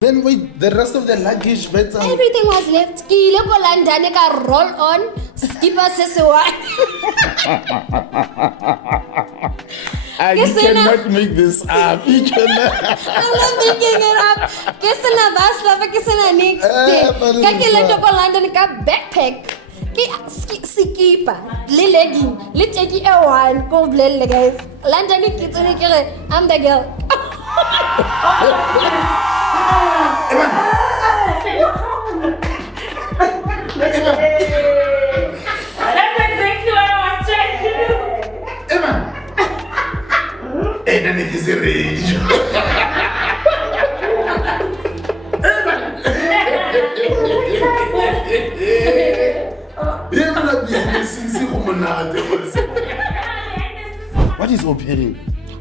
Then wait, the rest of the luggage, everything was left. Kile ko London ka roll on, skipper sesewa. You cannot make this up. You cannot. I'm not making it up. Kisana vasla, kisana next day. Kakile ko London ka backpack. Sikipa, le legging, le take a one, go blend guys. London kitchen, I'm the girl. That's exactly what I was trying to do. Eman. Then it is a rage. What is au pairing?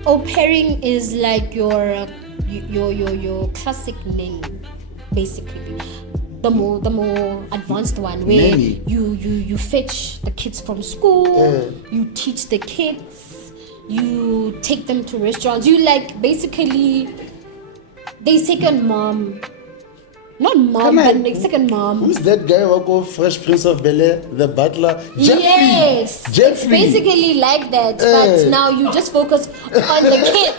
Au pairing is like your classic nanny, basically. The more advanced one where nanny. you fetch the kids from school, you teach the kids, you take them to restaurants, you like basically they second mom. Not mom, but like second mom. Who's that guy who go Fresh Prince of Bel-Air, the butler? Jeffrey. Yes, Jeffrey. It's basically like that, but now you just focus on the kids.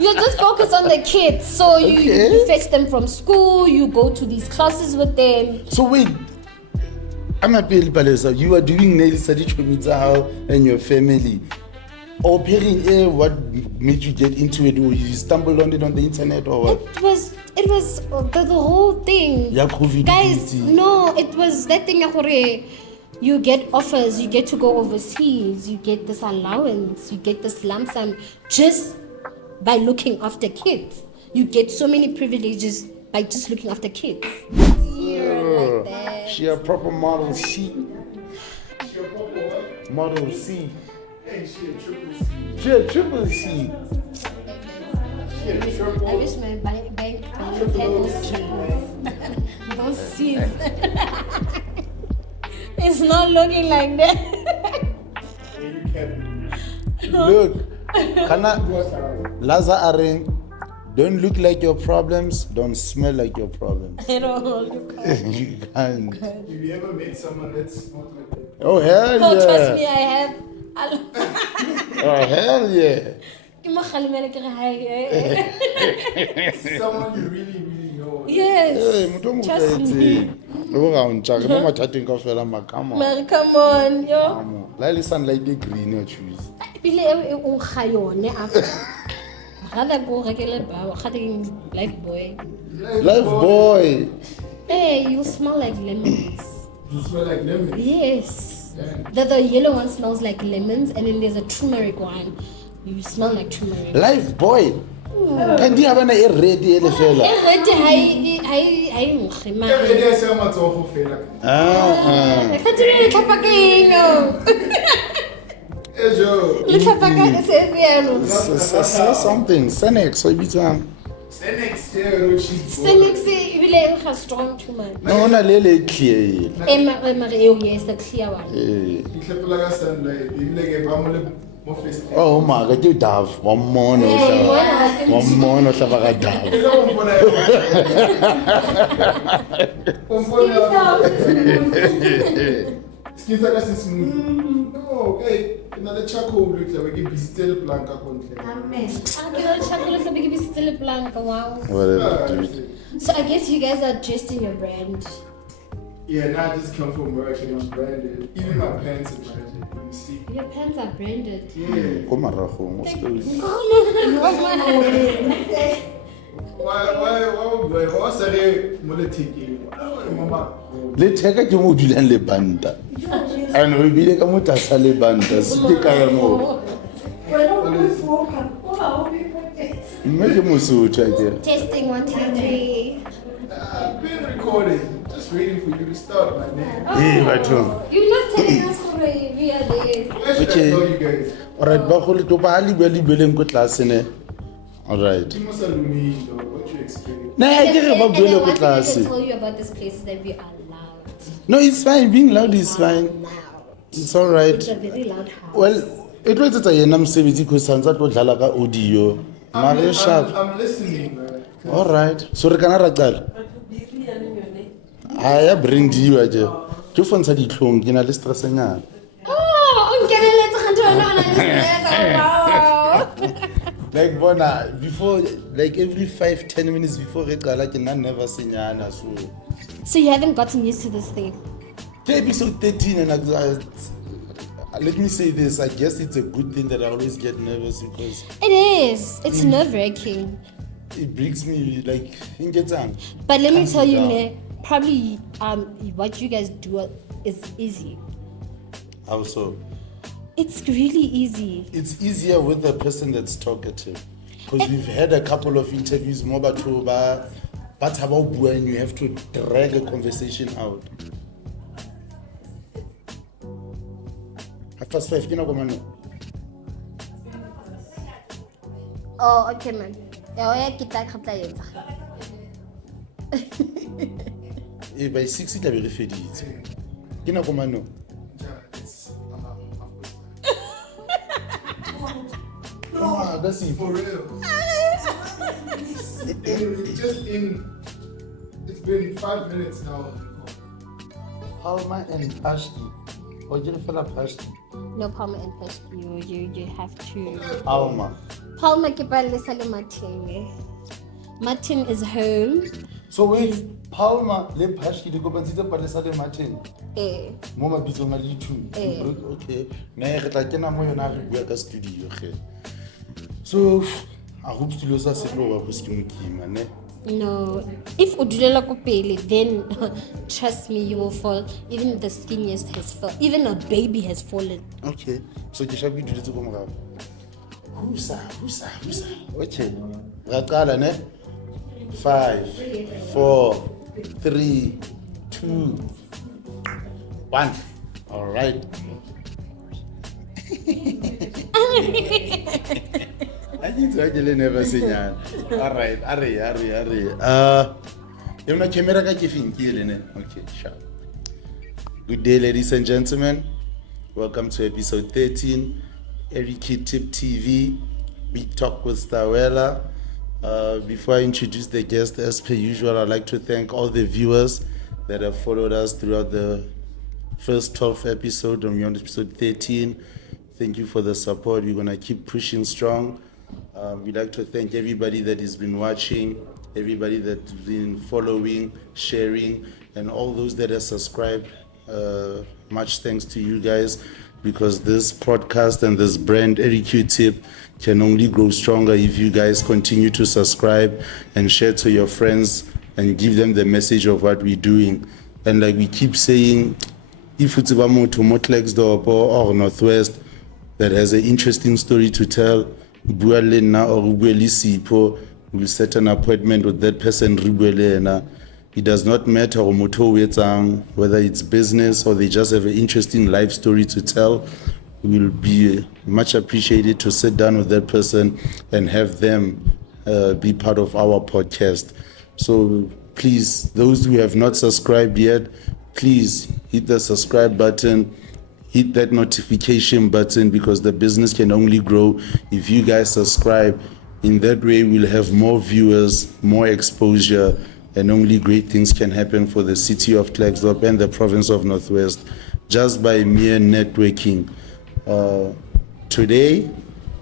You just focus on the kids. So you fetch them from school, you go to these classes with them. So wait, I'm a Palesa. You are doing nail study and your family. Au pairing, what made you get into it? Or you stumbled on it on the internet or what? It was the whole thing. Yeah, COVID. Guys, no, it was that thing where you get offers, you get to go overseas, you get this allowance, you get this lump sum just by looking after kids. You get so many privileges by just looking after kids. Like that. She a proper model C. Model C. Hey, she a triple C. She a triple C. I wish my bank balance had those triples. Those C's. It's not looking like that. Look, Laza Areng, don't look like your problems, don't smell like your problems. I don't know. You can't. Have you ever met someone that's not like that? Oh, hell Oh, yeah. trust me, I have. Oh, hell yeah. Someone you really know. Yes. Trust me. Come on. Man, come on, yo. Like sunlight the green your shoes. Rather go regular bar, life boy. Life boy. Hey, you smell like lemons. You smell like lemon. Yes. Yeah. The yellow one smells like lemons, and then there's a turmeric one. You smell like turmeric. Life boy. Can you have an red yellow fella? Something. Senex, so you Senex, strong too much. no, na lele clear. Yes, the clear one. Oh my God, you Dav. One more no Shabaka Dav. Skins like us smooth. No, okay. Another charcoal look like we give Bistel Blanca content. So I guess you guys are dressed in your brand. Yeah, now I just come from work and I'm branded. Even my pants are branded. You see? Your pants are branded. Yeah. Come on, Raho. What's that? Mama. Let's take a Julian and Lebanda. And we be like a Mutasa Lebanda. Speak I know. Make a musu check here. Testing 1, 2, 3. Being recorded. Just waiting for you to start, my name. Hey, my You're not telling us who we are there. Where should I tell you guys? Alright, Bakuli to Bali Belly Belling good class in it. Alright. You must have me, though. What you expect? No, I didn't And about then Bello one good thing I class. can tell you about this place is that we are loud. No, it's fine. Being loud is fine. Loud. It's alright. It's a very loud house. Well, it was a yenam 70 because Sansa to Jalaka audio. Mare sharp. I'm listening, man. All right. So re kana ra qala. I bring you aje. Ke fontsha ditlhong ke na le stress nyana. Oh, wow. Like bona before, like every 5-10 minutes before re qala ke na never senyana so. So you haven't gotten used to this thing? Ke episode 13 and let me say this, I guess it's a good thing that I always get nervous because It is. It's nerve-wracking. it brings me like ingetang. But let me tell you, down. ne, probably what you guys do is easy. How so? It's really easy. It's easier with the person that's talkative. Because we've had a couple of interviews more but about when you have to drag a conversation out. 5:30, you know, come on. Oh, okay, man. Yeah, kita kata yetsa. By 6 it will be ready. You know, come on. That's it. For real. It's been 5 minutes now. Palma and Pashki. Or Jennifer Pashki. No, Palma and Peshki, you have to. Palma. Palma ke Palesa le Martin. Martin is home. So wait, Palma le Pashki le kopantshitse Palesa le Martin. Mo mabitso ma le two. Okay. Ne re tla kena mo yona re bua ka studio ge. So I hope studio sa se tlo ba go se mokima ne. No, if udulela ko pele, then trust me, you will fall. Even the skinniest has fallen. Even a baby has fallen. Okay. So ke shabi dilo tse go morago. Husa. Okay. Ra qala ne. 5, 4, 3, 2, 1. All right. I need to actually never say that. All right. Are. You know, camera ka ke finkile ne. Okay, sure. Good day, ladies and gentlemen. Welcome to episode 13, Airyqtip TV. We talk with STAWELA. Before I introduce the guest, as per usual, I'd like to thank all the viewers that have followed us throughout the first 12 episodes, and we're on episode 13. Thank you for the support. We're going to keep pushing strong. We'd like to thank everybody that has been watching, everybody that's been following, sharing, and all those that have subscribed. Much thanks to you guys, because this podcast and this brand, Airyqtip, can only grow stronger if you guys continue to subscribe and share to your friends and give them the message of what we're doing. And like we keep saying, if it's about Klerksdorp or Northwest that has an interesting story to tell, bua le nna or bua le Sipho, we'll set an appointment with that person. It does not matter whether it's business or they just have an interesting life story to tell. It will be much appreciated to sit down with that person and have them be part of our podcast. So please, those who have not subscribed yet, please hit the subscribe button, hit that notification button, because the business can only grow if you guys subscribe. In that way, we'll have more viewers, more exposure, and only great things can happen for the city of Klerksdorp and the province of Northwest just by mere networking. Today,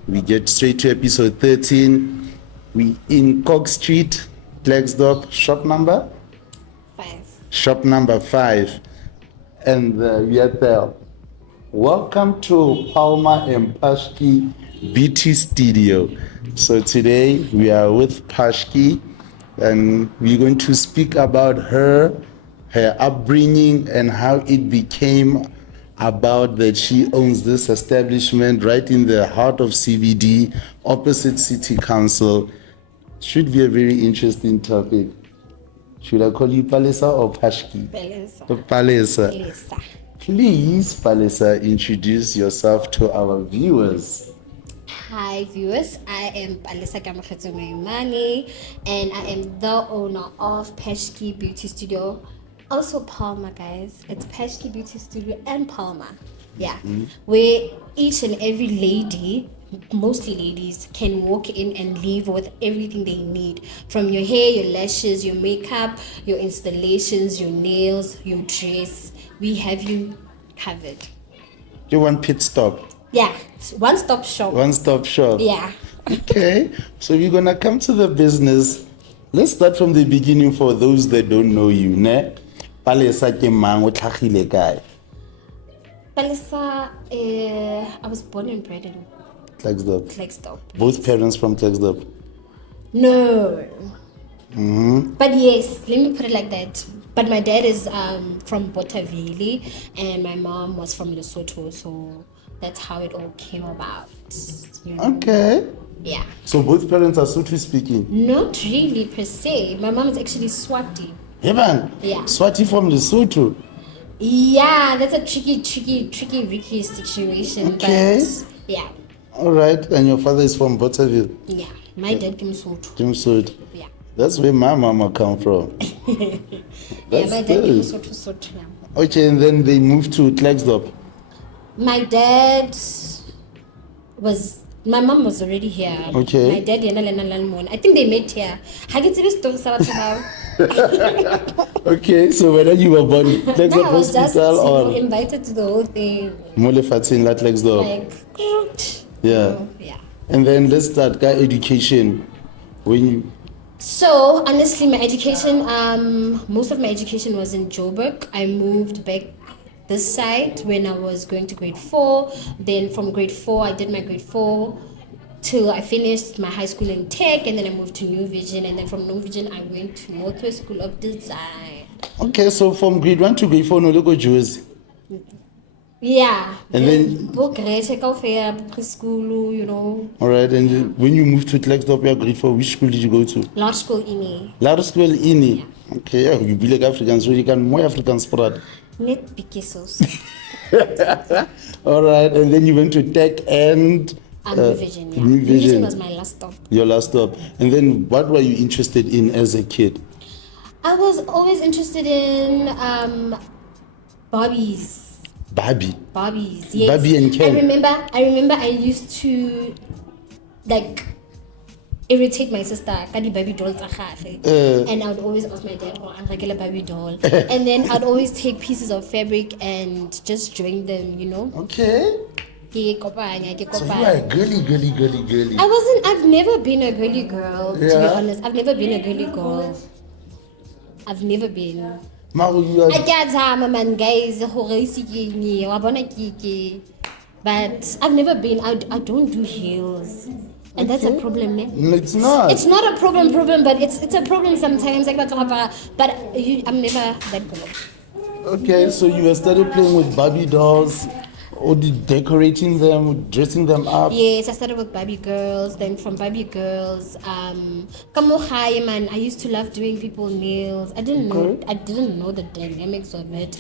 we get straight to episode 13. We in Cog Street, Klerksdorp, shop number 5. Shop number 5. And we are there. Welcome to Palma and Pashki Beauty Studio. So today we are with Pashki, and we're going to speak about her upbringing and how it became about that she owns this establishment right in the heart of CBD, opposite City Council. Should be a very interesting topic. Should I call you Palesa or Pashki? Palesa. Please, Palesa, introduce yourself to our viewers. Hi viewers, I am Palesa Keamogetswe Maimane, and I am the owner of Pashki Beauty Studio. Also Palma, guys. It's Pashki Beauty Studio and Palma. Yeah. Where each and every lady mostly ladies, can walk in and leave with everything they need. From your hair, your lashes, your makeup, your installations, your nails, your dress. We have you covered. You want pit stop? Yeah, one-stop shop. One-stop shop. Yeah. Okay, so we're gonna come to the business. Let's start from the beginning for those that don't know you, ne? Palesa Keamogetswe Maimane. Palesa, I was born and bred in Klerksdorp. Klerksdorp. Both parents from Klerksdorp. No. Mm-hmm. But yes, let me put it like that. But my dad is from Botaville and my mom was from Lesotho, so that's how it all came about. You know? Okay. Yeah. So both parents are Sotho speaking. Not really per se. My mom is actually Swati. Heaven. Yeah. Swati from Lesotho. Yeah, that's a tricky Ricky situation. Okay. But yeah. All right, and your father is from Botaville. Yeah. My dad came Lesotho. Jimsud. Yeah. That's where my mama come from. Yeah, That's my dad came good. Lesotho. Yeah. Okay, and then they moved to Klerksdorp. My dad my mom was already here. Okay. My dad, I think they met here. Okay, so whether you were born in No, Klerksdorp I was just Hospital or invited to the whole thing. Molefatsin La Klerksdorp. Like, Yeah. yeah. And then let's start guy education. When you So honestly, my education, most of my education was in Joburg. I moved back this side when I was going to grade 4. Then from grade 4, I did my grade 4 till I finished my high school in tech, and then I moved to New Vision, and then from New Vision I went to Northwest School of Design. okay, so from grade 1 to grade 4, no logo Jersey. Yeah. And then- book preschool, you know. All right, and when you moved to Klerksdorp, your grade 4, which school did you go to? Large school in Large school in. Okay, yeah, you be like Africans, so you can more African spread. Net Picassos. All right, and then you went to tech and New Vision, yeah. New Vision was my last stop. Your last stop. And then what were you interested in as a kid? I was always interested in Barbies. Barbies, yes. Barbie and Ken. I remember I used to like irritate my sister kadi Barbie dolls tsa gagwe. And I would always ask my dad, "Oh, I'm regular Barbie doll." And then I'd always take pieces of fabric and just join them, you know. Okay. Ke kopanya. So you are a girly. I've never been a girly girl, to be Yeah. honest. I've never been a girly girl. I've never been. Maro, you are I can't man, guys. But I've never been. I don't do heels, and that's a problem. Eh? No, it's not. It's not a problem, but it's a problem sometimes. Like, but I'm never that girl. Okay, so you have started playing with Barbie dolls, or decorating them, dressing them up. Yes, I started with Barbie girls. Then from Barbie girls, man, I used to love doing people's nails. I didn't know the dynamics of it.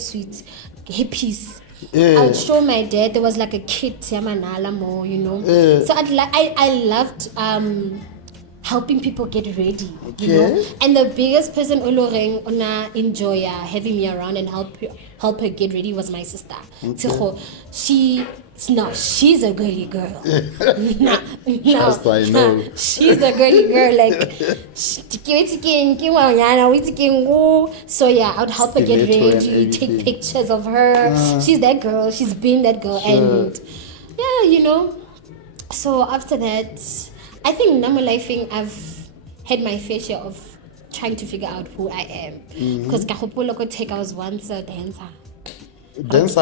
Sweets, hippies. Yeah. I would show my dad. There was like a kit, Yamanala, you know. Yeah. So I loved helping people get ready, you know. Okay. And the biggest person enjoy having me around and help her get ready was my sister. So she's a girly girl. Trust, I know. She's a girly girl. Like, so yeah, I would help her get Stiletto and ready, take everything. pictures of her. She's that girl. She's been that girl, and yeah, you know. So after that, I think now my life, I've had my fair share of trying to figure out who I am. Because I was once a dancer. Dancer.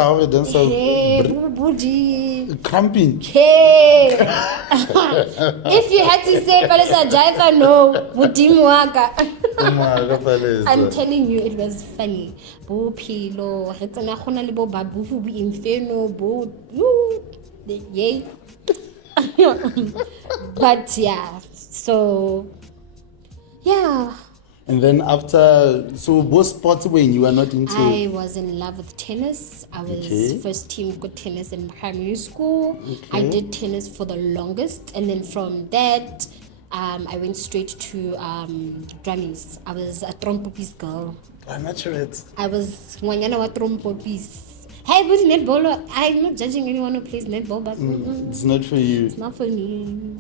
Hey, booty. Cramping. Hey. If you had to say Palesa Jaifa, no, Budimu waka. I'm telling you, it was funny. Bo pilo, retsana khona le bo babu hu inferno, bo yay. But yeah, so yeah. And then after, so what sports when you were not into? I was in love with tennis. I was Okay. first team good tennis in primary school. I Okay. did tennis for the longest, and then from that, I went straight to drummies. I was a trompopis girl. I'm not sure it. I was Wanyana wa trompopis. Hey, but netball, I'm not judging anyone who plays netball, but It's not for you. it's not for me.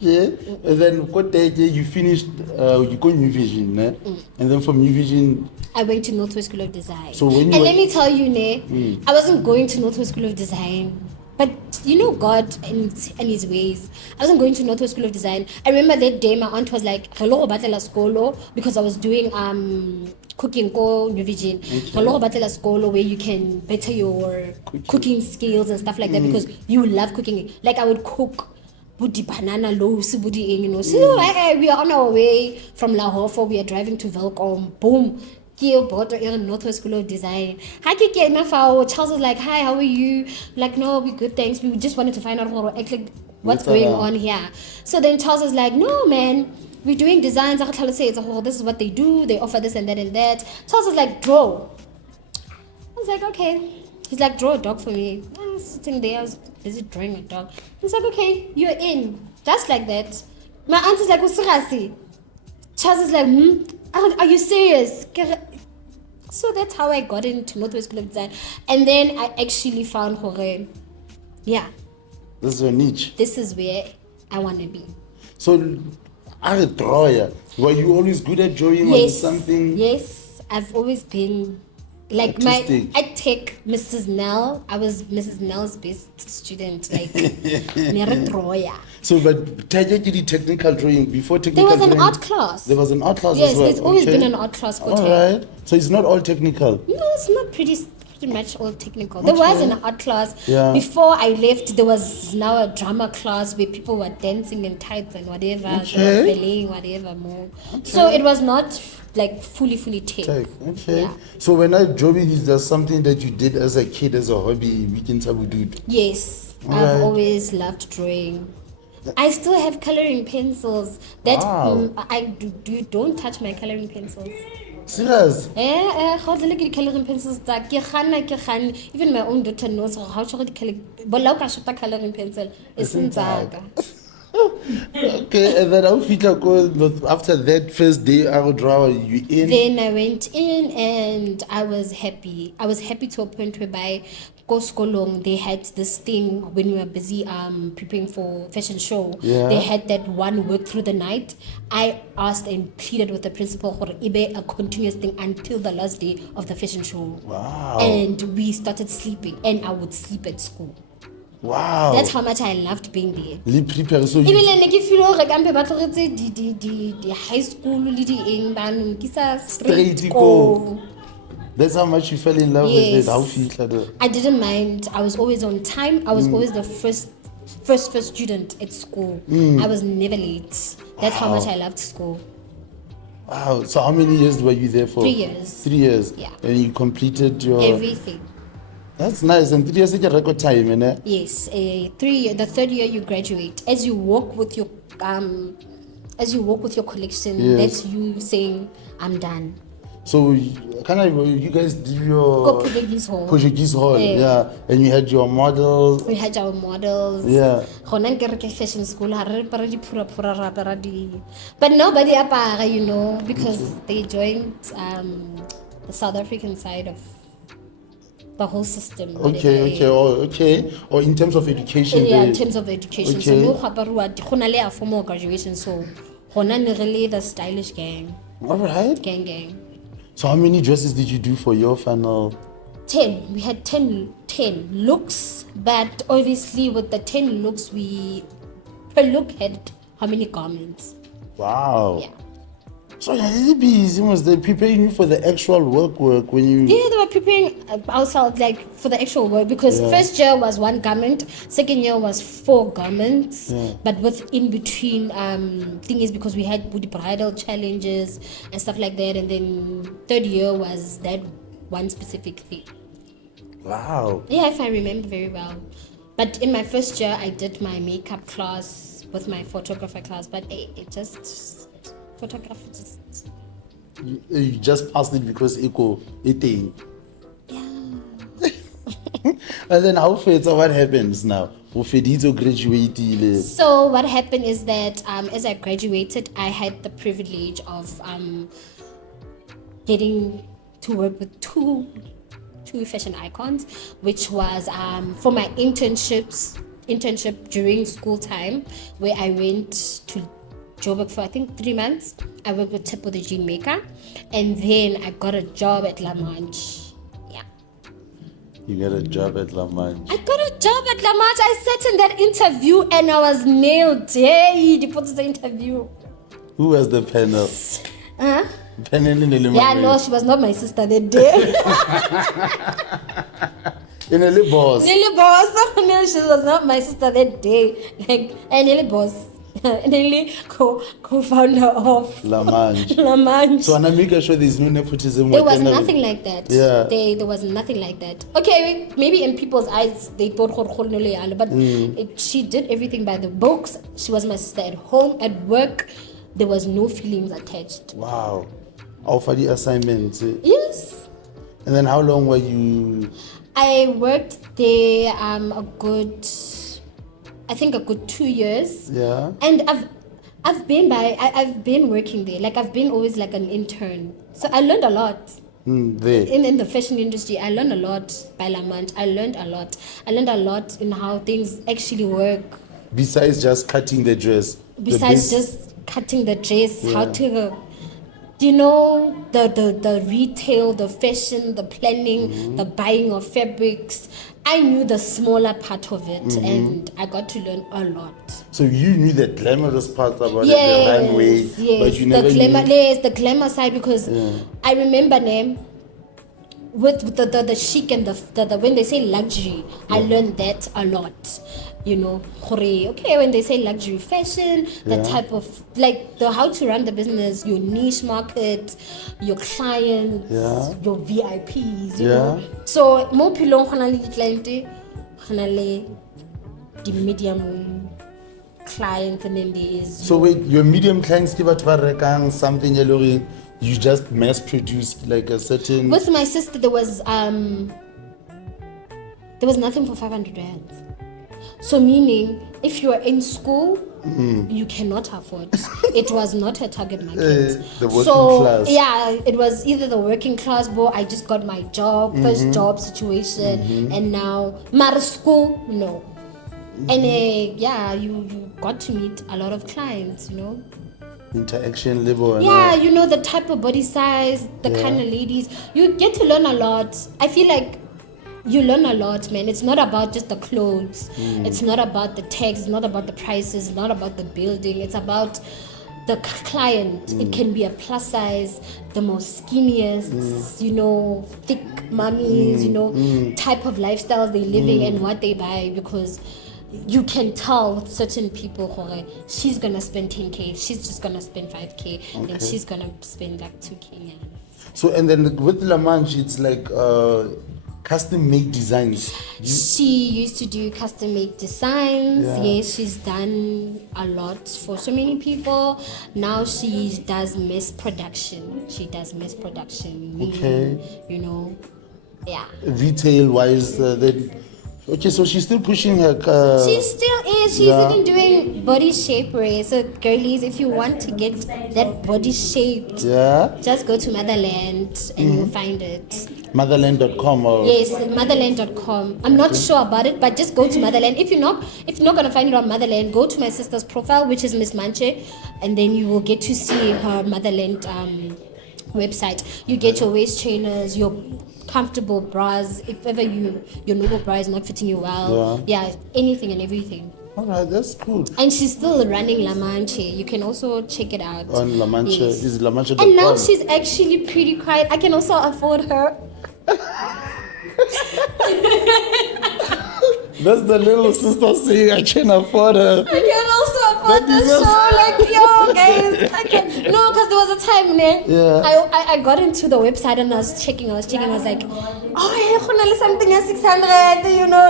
Okay. And then what day you finished? You go New Vision, ne? And then from New Vision, I went to Northwest School of Design. So when you and were- let me tell you, ne, I wasn't going to Northwest School of Design. But you know God and His ways. I wasn't going to Northwest School of Design. I remember that day my aunt was like, "Hello, batela skolo," because I was doing cooking ko New Vision. Hello, batela skolo, where you can better your cooking skills and stuff like that because you love cooking. Like I would cook budi banana loaves, budi, you know. So we are on our way from Lahore, we are driving to Welkom. Boom. Here, bought in Northwest School of Design. Hi, Kiki, Charles was like, "Hi, how are you?" Like, "No, we good, thanks. We just wanted to find out what's going on here." So then Charles was like, "No, man, we're doing designs. This is what they do. They offer this and that and that." Charles was like, "Draw." I was like, "Okay." He's like, "Draw a dog for me." I was sitting there, I was busy drawing a dog. He's like, "Okay, you're in." Just like that. My aunt is like, "Usirasi." Charles is like, Are you serious? So that's how I got into Northwest School of Design. And then I actually found Hore. Yeah, this is your niche. this is where I want to be. So, as a drawer, were you always good at drawing or Yes. something? Yes, I've always been like Artistic. at Tech, Mrs. Nell. I was Mrs. Nell's best student. Like, nere drawer. So, but technically technical drawing, before There technical was an drawing, art class. There was an art class Yes, as well. there's always Okay. been an art class. All right. So it's not all technical. No, it's not pretty much all technical. There was an art class. Yeah. Before I left, there was now a drama class where people were dancing in tights and whatever, Okay. they were playing whatever more. So it was not like fully tech. Tech. Okay. Yeah. So when I drawing, is there something that you did as a kid, as a hobby, we can Thabo do? Yes, Alright. I've always loved drawing. I still have coloring pencils. That Wow. don't touch my coloring pencils. Serious? How the like coloring pencils that even my own daughter knows how to coloring pencil. Isn't that? Okay, and then how after that first day I would draw you in? Then I went in and I was happy. I was happy to a point whereby Koskolong, they had this thing when we were busy preparing for fashion show. Yeah. They had that one work through the night. I asked and pleaded with the principal for a continuous thing until the last day of the fashion show. Wow. And we started sleeping and I would sleep at school. Wow. That's how much I loved being there. Le prepare so you, Ebile ne ke feel hore ka mpe ba tlogetse di high school le di eng banong ke sa Straight straight go. go. that's how much you fell in love with Yes. it. How feel that? I didn't mind. I was always on time. I was always the first student at school. I was never late. That's how much I loved school. Wow. So how many years were you there for? 3 years. 3 years. Yeah. And you completed your. Everything. That's nice. And 3 years is a record time, innit? Yes, 3 year. The third year you graduate. As you walk with your collection, Yes. that's you saying I'm done. So you guys did Go your Portuguese hall. Portuguese hall, Yeah. yeah, and you had your models. We had our models. Yeah. Gona nke re fashion school ha re apara di phura ra apara di. But nobody apara, you know, because they joined the South African side of the whole system. Okay. Or in terms of education. Yeah, they- in terms of education. So Okay. no apariwa di gona le a formal graduation, so gona ne really the stylish gang. All right. Gang. So how many dresses did you do for your final? 10. We had 10 looks, but obviously with the 10 looks, per look had how many garments? Wow. Yeah. So you're really busy. Was they preparing you for the actual work when you? Yeah, they were preparing ourselves like for the actual work because first year was 1 garment, second year was 4 garments, but with in between thing is because we had booty bridal challenges and stuff like that, and then third year was that one specific thing. Wow. Yeah, if I remember very well. But in my first year, I did my makeup class with my photographer class, but it just photography just. You just passed it because eco eating. Yeah. And then how far what happens now? Ufedito graduate. So what happened is that as I graduated, I had the privilege of getting to work with 2 2 fashion icons, which was for my internship during school time, where I went to Joburg for I think 3 months. I worked with Thabo the jean maker, and then I got a job at La Manche. Yeah. You got a job at La Manche. I got a job at La Manche. I sat in that interview and I was nailed. Hey, you put the interview. Who was the panel? Huh? Panel in the Yeah, no, she was not my sister that day. In a little boss. Nearly boss. No, she was not my sister that day. Like, and nearly boss. Nearly co-founder of La Manche. La Manche. So I make sure there's no nepotism. There was nothing like that. Yeah. There was nothing like that. Okay, maybe in people's eyes they thought but she did everything by the books. She was my sister at home, at work. There was no feelings attached. Wow. For the assignments. Yes. And then how long were you? I worked there a good 2 years. Yeah. And I've been working there. Like I've been always like an intern. So I learned a lot. There. In the fashion industry, I learned a lot by La Manche. I learned a lot. I learned a lot in how things actually work. Besides just cutting the dress. Besides just cutting the dress, how to, the retail, the fashion, the planning, the buying of fabrics. I knew the smaller part of it, and I got to learn a lot. So you knew the glamorous part about it, the runway, but you never knew. The glamour side, because I remember with the chic and the when they say luxury, I learned that a lot. Okay, when they say luxury fashion, the type of, like, the how to run the business, your niche market, your clients, your VIPs, you know. So, more pilong khanali client, khanali the medium clients, and then there is. So wait, your medium clients give out something you just mass produced like a certain. With my sister, there was nothing for 500 rands. So meaning, if you are in school, you cannot afford. It was not a target market. The working class. Yeah, it was either the working class, but I just got my job, first job situation, and now Mara school, no. And you got to meet a lot of clients, Interaction level. Yeah, the type of body size, the kind of ladies. You get to learn a lot. I feel like you learn a lot, man. It's not about just the clothes. It's not about the tags. It's not about the prices. It's not about the building. It's about the client. It can be a plus size, the most skinniest, thick mummies, type of lifestyles they're living and what they buy, because you can tell with certain people, she's gonna spend 10K, she's just gonna spend 5K, and she's gonna spend like 2K. Yeah. So, and then with La Manche, it's like custom made designs. She used to do custom made designs. Yes, she's done a lot for so many people. Now she does mass production. Okay. Retail wise, then. Okay, so she's still pushing her. She still is. She's even doing body shape wear. So, girlies, if you want to get that body shaped, just go to Motherland and you'll find it. Motherland.com or? Yes, Motherland.com. I'm not sure about it, but just go to Motherland. If you're not gonna find it on Motherland, go to my sister's profile, which is Miss Manche, and then you will get to see her Motherland website. You get your waist trainers, your comfortable bras, if ever your normal bra is not fitting you well. Anything and everything. All right, that's cool. And she's still running La Manche. You can also check it out on La Manche. Yes. Is La Manche.com. And now she's actually pretty quiet. I can also afford her. That's the little sister saying I can afford her. I can also afford the show. Like, yo, guys, I can. No, because there was a time, I got into the website and I was checking. I was like, oh, something at 600,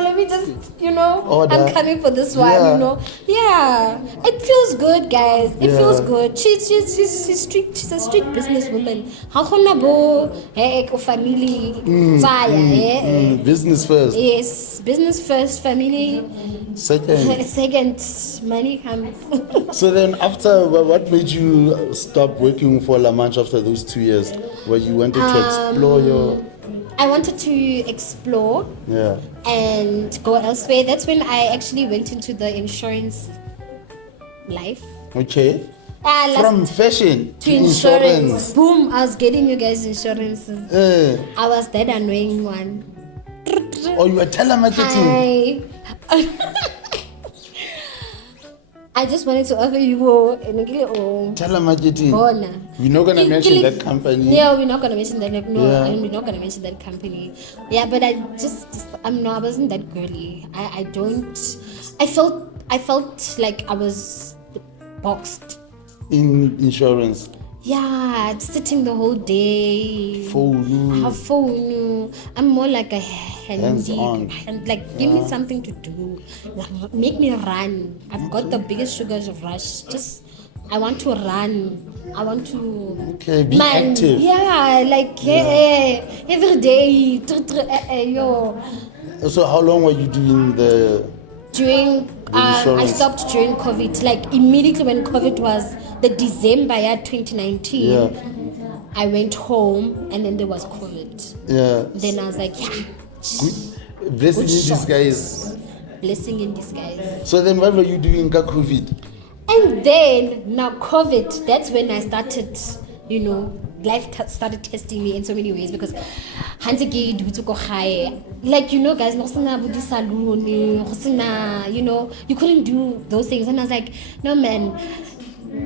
let me just, Order. I'm coming for this one, Yeah. It feels good, guys. It feels good. She's a street businesswoman. How family, business first. Yes, business first, family second, money comes. So then after, what made you stop working for La Manche after those 2 years? Where you wanted to explore your... I wanted to explore Yeah. and go elsewhere. That's when I actually went into the insurance life. Okay. Last From fashion to insurance. Boom, I was getting you guys insurances. I was that annoying one. Or you were telemarketing. Hi. I just wanted to offer you oh, Telemarketing. Bona. We're not gonna mention that company. Yeah, we're not gonna mention that. No, Yeah. we're not gonna mention that company. Yeah, but I I wasn't that girly. I felt like I was boxed. In insurance. Yeah, sitting the whole day. Phone. Have phone. I'm more like a Hands-on. like give me something to do. Make me run. I've got the biggest sugars rush. Just I want to run. I want to Be active. Yeah, like every day. Yo. So how long were you doing the During I insurance? stopped during COVID. Like immediately when COVID was the December 2019. Yeah. I went home and then there was COVID. Yeah. Then I was like, yeah. Good. Blessing in Good shot. disguise. Blessing in disguise. So then what were you doing ka COVID? And then now COVID, that's when I started, life started testing me in so many ways because like guys, no salon, you couldn't do those things. And I was like, no man,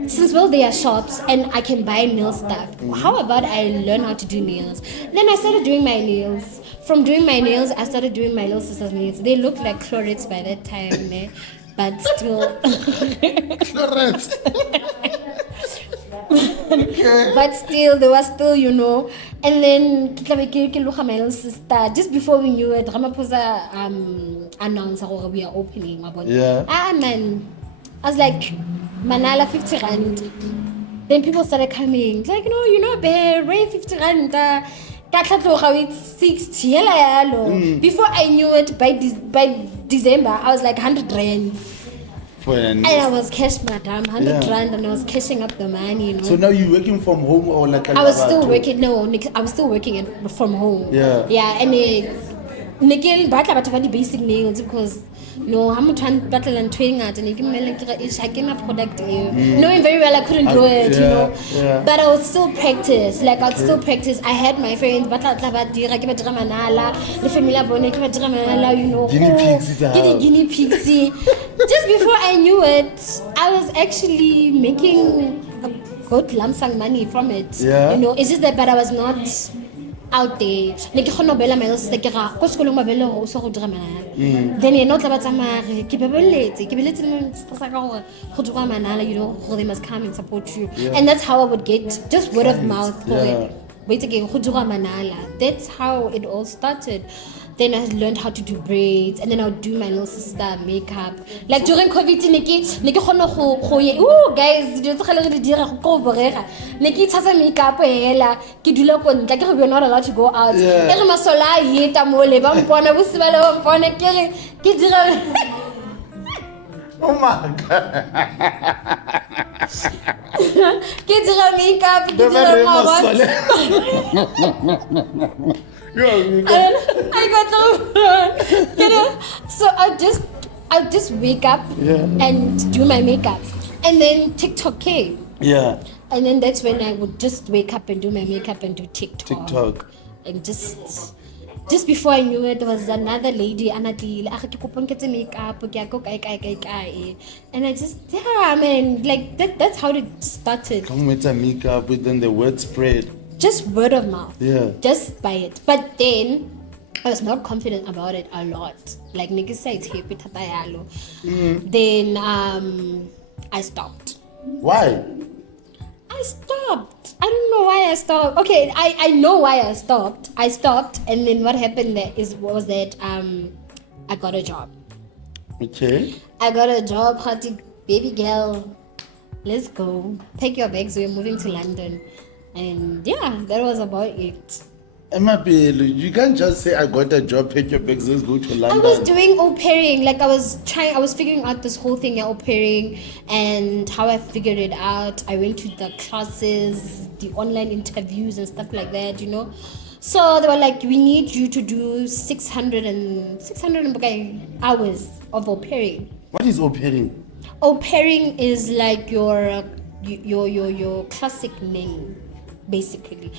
since there are shops and I can buy nail stuff, how about I learn how to do nails? Then I started doing my nails. From doing my nails, I started doing my little sister's nails. They looked like chlorides by that time, but still. But still, there was still, And then, my little sister, just before we knew it, Ramaphosa announced that we are opening. Yeah. Man. I was like, Manala 50 rand. Then people started coming. Like, no, bear, Ray 50 rand. It's 60. Before I knew it, by December, I was like 100 rand. And I was cash, madam, 100 rand, and I was cashing up the money. So now you're working from home or like I was still working. No, I was still working from home. Yeah. Yeah, and Nikil batla batho ba di basic nails because I'm trying battle and training at and I came product knowing very well I couldn't do it, Yeah. But I would still practice. Like I'd still practice. I had my friends batla ba dira ke ba dira manala le familia bone ke ba dira manala guinea pigs. Just before I knew it, I was actually making a good lump sum money from it. Yeah. It's just that but I was not out there. Like ke khona bela my sister ke ga ko sekolong ba bela go so go dira manala. Then you tla ba tsamare ke beletse mo stressa ka gore go dira manala, gore they must come and support you. Yeah. And that's how I would get just word of mouth for Yeah. it. Wait again, go dira manala. That's how it all started. Then I learned how to do braids, and then I would do my little sister makeup. Like during COVID, niki khona go guys, dilo tsa gale re dira go borega. Niki tshasa makeup hela, ke dula ko ntla ke we're not allowed to go out. Yeah. Ere masola yeta mo le ba mpona bo sibale ba mpona ke dira Oh my God. ke dira makeup, ke dira mabot. I got no. So I'll just wake up and do my makeup, and then TikTok came. Yeah. And then that's when I would just wake up and do my makeup and do TikTok. And just before I knew it, there was another lady, Anatile, makeup, and I just, like that's how it started. Come with a makeup, but then the word spread. Just word of mouth. Yeah. Just by it. But then I was not confident about it a lot. Like Nikki said, then I stopped. Why? I stopped. I don't know why I stopped. Okay, I know why I stopped. I stopped, and then what happened there was that I got a job. Okay. I got a job, baby girl, let's go. Pack your bags, we're moving to London. And yeah, that was about it. Emma, you can't just say I got a job, pick your bags, let's go to London. I was doing au pairing, like I was figuring out this whole thing, au pairing, and how I figured it out. I went to the classes, the online interviews and stuff like that, So they were like, we need you to do 600 hours of au pairing. What is au pairing? Au pairing is like your classic name, basically.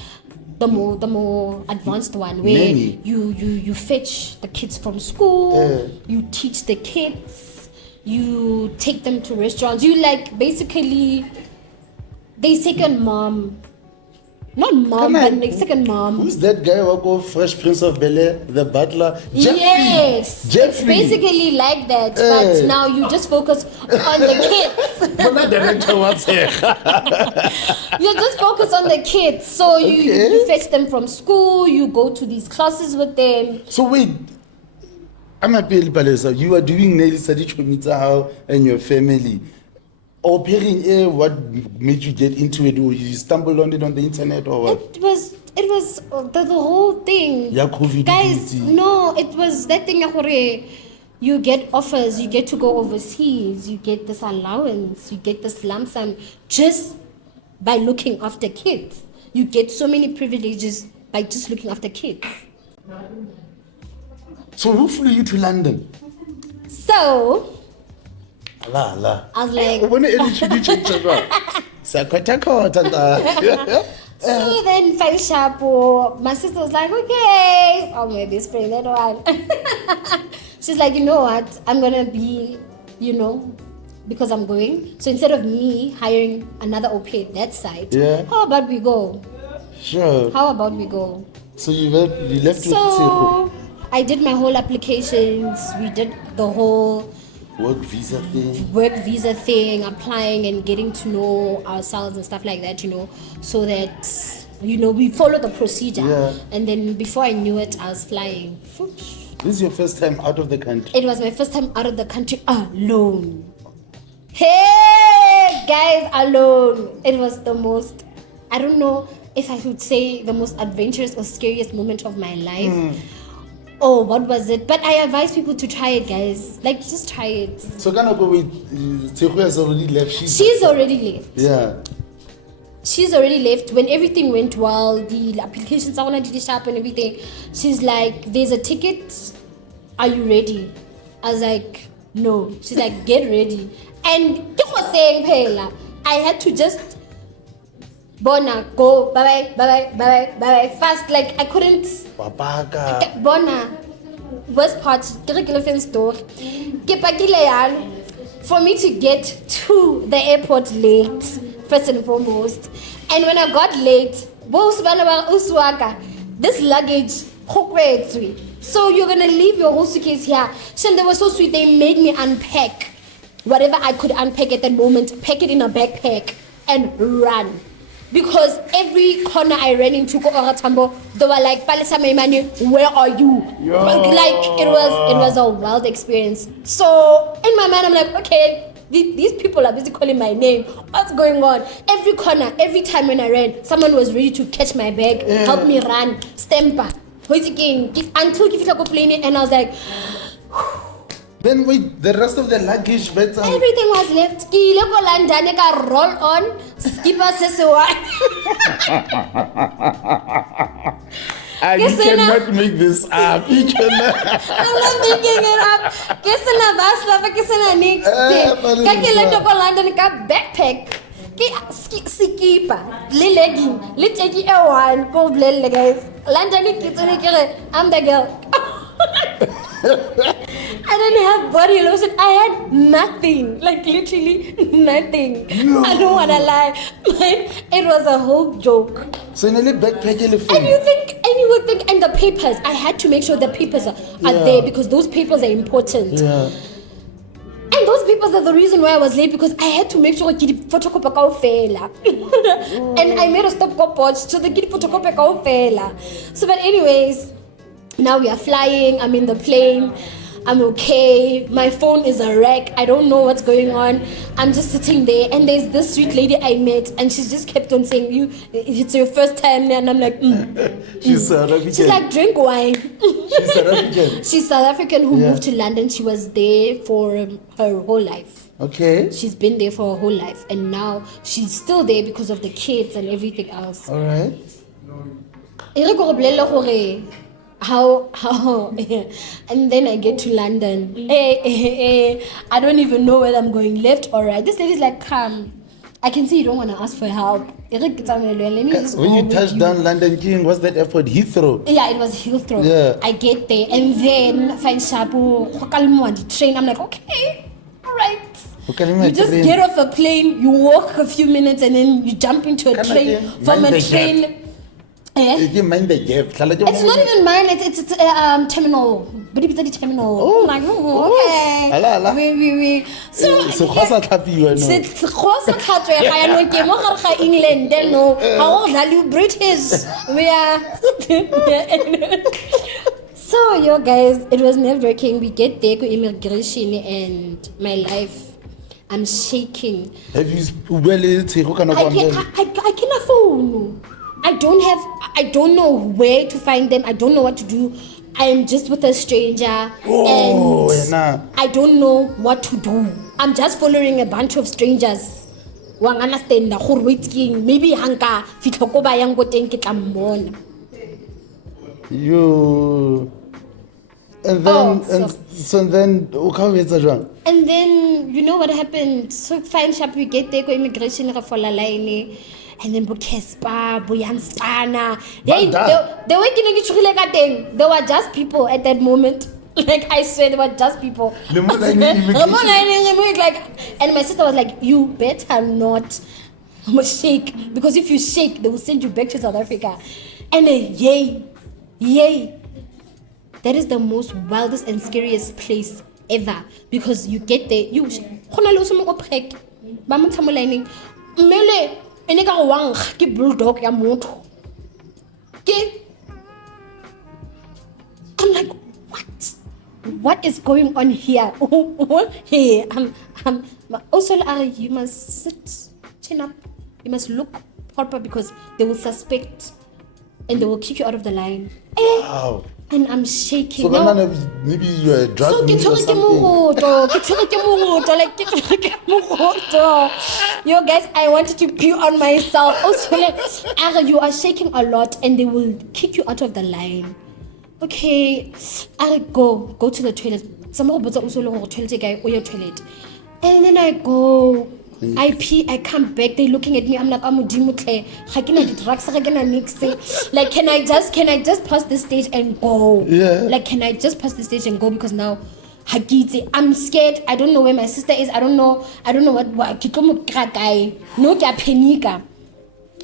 The more advanced one, where Nanny. you fetch the kids from school, you teach the kids, you take them to restaurants. You like basically they second mom. Not mom, but like second mom. Who's that guy who called Fresh Prince of Bel-Air, the butler? Yes, it's Jeffrey. basically like that, but now you just focus on the kids. But that director was here. You just focus on the kids. So you Okay. fetch them from school, you go to these classes with them. So wait, I'm a Palesa. You are doing nail studies with how and your family. Au pairing, what made you get into it? Or you stumbled on it on the internet or what? It was the whole thing. Yeah, COVID. Guys, no, it was that thing where you get offers, you get to go overseas, you get this allowance, you get this lump sum just by looking after kids. You get so many privileges by just looking after kids. So who flew you to London? So La. I was like, so then 5 sharp, my sister was like, okay. Oh, my best friend, that one. She's like, you know what? I'm going to be, because I'm going. So instead of me hiring another au pair that side, how about we go? Sure. How about we go? So you left with So I did my whole applications. We did the whole work visa thing, applying and getting to know ourselves and stuff like that, so that, we follow the procedure. Yeah. And then before I knew it, I was flying. This is your first time out of the country? It was my first time out of the country alone. Hey, guys, alone. It was the most, I don't know if I should say the most adventurous or scariest moment of my life. Oh, what was it? But I advise people to try it, guys. Like, just try it. So can I go with Tehu has already left? She's already left. Yeah. She's already left. When everything went well, the applications I wanted to sharp and everything, she's like, there's a ticket. Are you ready? I was like, no. She's like, get ready. And you were saying, Pela, I had to just Bona, go, bye-bye, fast. Like, I couldn't. Papaka. Bona, worst part, Klerksdorp. For me to get to the airport late, first and foremost. And when I got late, this luggage, so you're gonna leave your whole suitcase here. Shem, they were so sweet, they made me unpack whatever I could unpack at that moment, pack it in a backpack and run. Because every corner I ran into Tambo, they were like, Palesa Maimane, where are you? Like, it was a wild experience. So in my mind, I'm like, okay, these people are busy calling my name. What's going on? Every corner, every time when I ran, someone was ready to catch my bag, help me run, stamper, until Kifika plane, and I was like, then wait, the rest of the luggage, everything was left. Roll on, skipper says you cannot make this up. You cannot. I'm not making it up. Guess in a bus, guess in a next day. Backpack. Skipa, legging, take a one, go blend guys. I'm the girl. I didn't have body lotion. I had nothing, like literally nothing. No. I don't wanna lie, but it was a whole joke. So in a backpack, And you would think, and the papers. I had to make sure the papers are there because those papers are important. Yeah. And those papers are the reason why I was late because I had to make sure I get photocopy kao fela. And I made a stop go watch so the get photocopy kao fela. So, but anyways, now we are flying. I'm in the plane. I'm okay. My phone is a wreck. I don't know what's going on. I'm just sitting there, and there's this sweet lady I met, and she just kept on saying, it's your first time there," and I'm like, She's South African. She's like, drink wine. She's South African. She's South African who moved to London. She was there for her whole life. Okay. She's been there for her whole life, and now she's still there because of the kids and everything else. All right. How and then I get to London. I don't even know whether I'm going left or right. This lady's like, come. I can see you don't want to ask for help. Let me just When go you with touched down London King, what's that airport? Heathrow. Yeah, it was Heathrow. Yeah. I get there and then find Shabu, train. I'm like, okay, all right. You just get off a plane, you walk a few minutes, and then you jump into a train. From a train. You mind the gap. It's not even mine. It's terminal. But it's a terminal. Oh. I'm like, okay. Ala. We. So khosa tlhapi wena. Se khosa tlhatswe ga ya no ke mo gare ga England then no. How value British. We are. So yo guys, it was nerve-wracking. We get there to immigration and my life. I'm shaking. Have you I cannot phone. I don't know where to find them. I don't know what to do. I'm just with a stranger and I don't know what to do. I'm just following a bunch of strangers. Maybe hanka fitlokoba yang go teng ke tla mmona. You and then and then you know what happened? So fine sharp we get there go immigration re fola line. And then Bukespa, Boyanstana. They were there were just people at that moment. Like I swear, there were just people. And my sister was like, you better not shake. Because if you shake, they will send you back to South Africa. And then, yay. That is the most wildest and scariest place ever. Because you get there, you bulldog ya motho. I'm like, what is going on here? Hey, also you must sit, chin up, you must look proper because they will suspect and they will kick you out of the line. Wow. And I'm shaking. So maybe you are drunk or something. Yo guys, I wanted to pee on myself. Also, you are shaking a lot and they will kick you out of the line. Okay, go to the toilet. Some of also toilet guy or your toilet. And then I go. I pee, I come back, they looking at me, I'm like, I'm drugs, like can I just pass this stage and go? Yeah. Like can I just pass the stage and go because now I'm scared, I don't know where my sister is, I don't know what no panika.